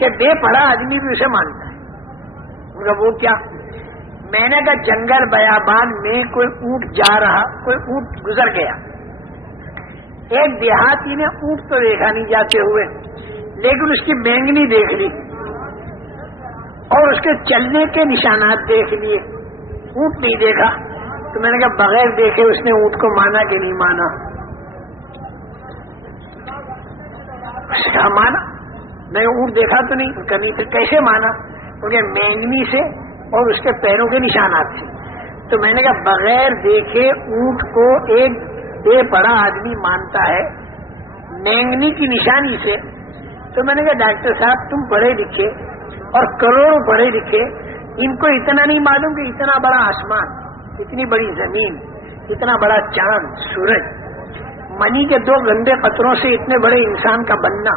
کہ بے پڑھا آدمی بھی اسے مانتا ہے. وہ کیا؟ میں نے کہا جنگل بیابان میں کوئی اونٹ جا رہا, کوئی اونٹ گزر گیا. ایک دیہاتی نے اونٹ تو دیکھا نہیں جاتے ہوئے, لیکن اس کی بینگنی دیکھ لی اور اس کے چلنے کے نشانات دیکھ لیے, اونٹ نہیں دیکھا. تو میں نے کہا بغیر دیکھے اس نے اونٹ کو مانا کہ نہیں مانا؟ اس کا مانا. میں اونٹ دیکھا تو نہیں, کبھی پھر کیسے مانا؟ کیونکہ مینگنی سے اور اس کے پیروں کے نشانات سے. تو میں نے کہا بغیر دیکھے اونٹ کو ایک بے پڑھا آدمی مانتا ہے مینگنی کی نشانی سے. تو میں نے کہا ڈاکٹر صاحب تم پڑھے لکھے اور کروڑوں پڑھے لکھے, ان کو اتنا نہیں معلوم کہ اتنا بڑا آسمان, اتنی بڑی زمین, اتنا بڑا چاند, سورج, منی کے 2 گندے قطروں سے اتنے بڑے انسان کا بننا,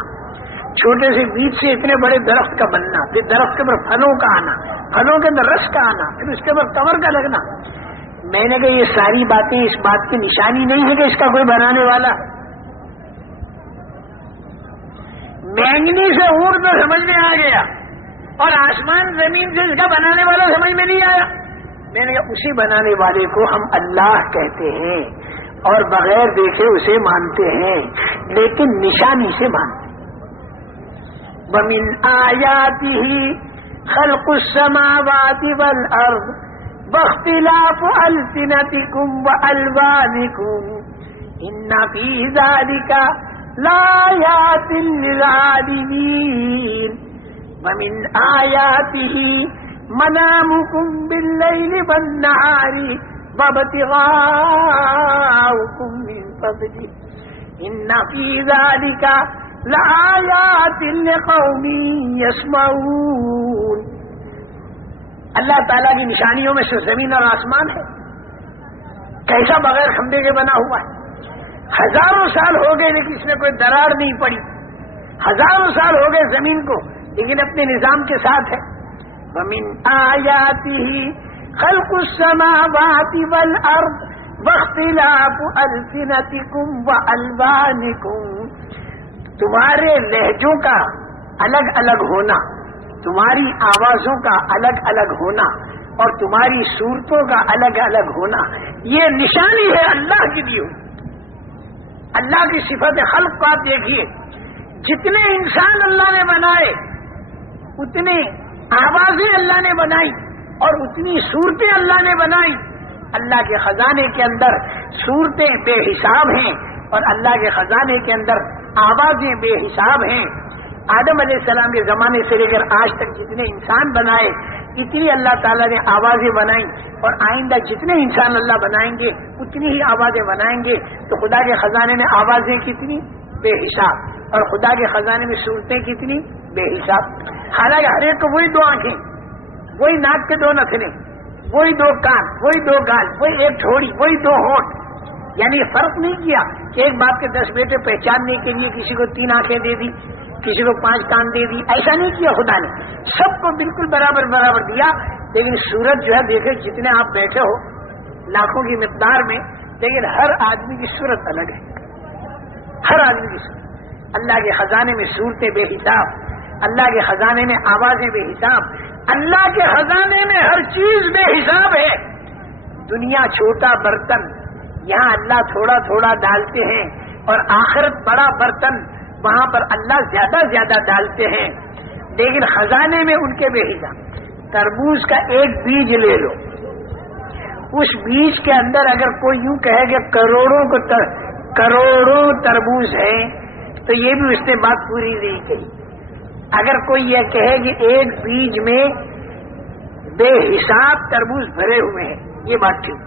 چھوٹے سے بیج سے اتنے بڑے درخت کا بننا, پھر درخت کے اوپر پھلوں کا آنا, پھلوں کے اندر رس کا آنا, پھر اس کے اوپر کمر کا لگنا. میں نے کہا یہ ساری باتیں اس بات کی نشانی نہیں ہے کہ اس کا کوئی بنانے والا. مینگنی سے اونٹ تو سمجھ میں آ گیا اور آسمان زمین سے اس کا بنانے والا سمجھ میں نہیں آیا. میں نے کہا اسی بنانے والے کو ہم اللہ کہتے ہیں اور بغیر دیکھے اسے مانتے ہیں, لیکن نشانی سے مانتے ہیں. وَمِنْ آيَاتِهِ خَلْقُ السَّمَاوَاتِ وَالْأَرْضِ وَاخْتِلَافُ أَلْسِنَتِكُمْ وَأَلْوَانِكُمْ إِنَّ فِي ذَلِكَ لَآيَاتٍ لِلْعَالِمِينَ وَمِنْ آيَاتِهِ منامكم بالليل والنهار وابتغاؤكم من فضله إن في ذلك لآيات لقوم يسمعون. اللہ تعالیٰ کی نشانیوں میں سے زمین اور آسمان ہے. کیسا بغیر کھمبے کے بنا ہوا ہے. ہزاروں سال ہو گئے لیکن اس میں کوئی درار نہیں پڑی. ہزاروں سال ہو گئے زمین کو, لیکن اپنے نظام کے ساتھ ہے. وَمِنْ آيَاتِهِ خَلْقُ السَّمَاوَاتِ وَالْأَرْضِ وَاخْتِلَافُ أَلْسِنَتِكُمْ وَأَلْوَانِكُمْ. تمہارے لہجوں کا الگ الگ ہونا, تمہاری آوازوں کا الگ الگ ہونا اور تمہاری صورتوں کا الگ الگ ہونا, یہ نشانی ہے اللہ کی دی ہوئی. اللہ کی صفت خلق کو آپ دیکھیے, جتنے انسان اللہ نے بنائے اتنے آوازیں اللہ نے بنائی اور اتنی صورتیں اللہ نے بنائی. اللہ کے خزانے کے اندر صورتیں بے حساب ہیں اور اللہ کے خزانے کے اندر آوازیں بے حساب ہیں. آدم علیہ السلام کے زمانے سے لے کر آج تک جتنے انسان بنائے اتنی اللہ تعالیٰ نے آوازیں بنائیں, اور آئندہ جتنے انسان اللہ بنائیں گے اتنی ہی آوازیں بنائیں گے. تو خدا کے خزانے میں آوازیں کتنی بے حساب اور خدا کے خزانے میں صورتیں کتنی بے حساب. حالانکہ ہر ایک کو وہی 2 آنکھیں, وہی ناک کے 2 نتھنے, وہی 2 کان, وہی 2 گال, وہی 1 ٹھوڑی, وہی 2 ہونٹ, یعنی فرق نہیں کیا کہ ایک باپ کے 10 بیٹے پہچاننے کے لیے کسی کو 3 آنکھیں دے دی، کسی کو 5 کان دے دی، ایسا نہیں کیا خدا نے، سب کو بالکل برابر برابر دیا. لیکن صورت جو ہے دیکھے جتنے آپ بیٹھے ہو لاکھوں کی مقدار میں، لیکن ہر آدمی کی صورت الگ ہے، ہر آدمی کی صورت. اللہ کے خزانے میں صورتیں بے حساب، اللہ کے خزانے میں آوازیں بے حساب، اللہ کے خزانے میں ہر چیز بے حساب ہے. دنیا چھوٹا برتن، یہاں اللہ تھوڑا تھوڑا ڈالتے ہیں، اور آخرت بڑا برتن، وہاں پر اللہ زیادہ زیادہ ڈالتے ہیں. لیکن خزانے میں ان کے بے حساب. تربوز کا ایک بیج لے لو، اس بیج کے اندر اگر کوئی یوں کہے کہ کروڑوں تربوز ہے تو یہ بھی اس نے بات پوری نہیں کہی. اگر کوئی یہ کہے کہ ایک بیج میں بے حساب تربوز بھرے ہوئے ہیں، یہ بات ٹھیک.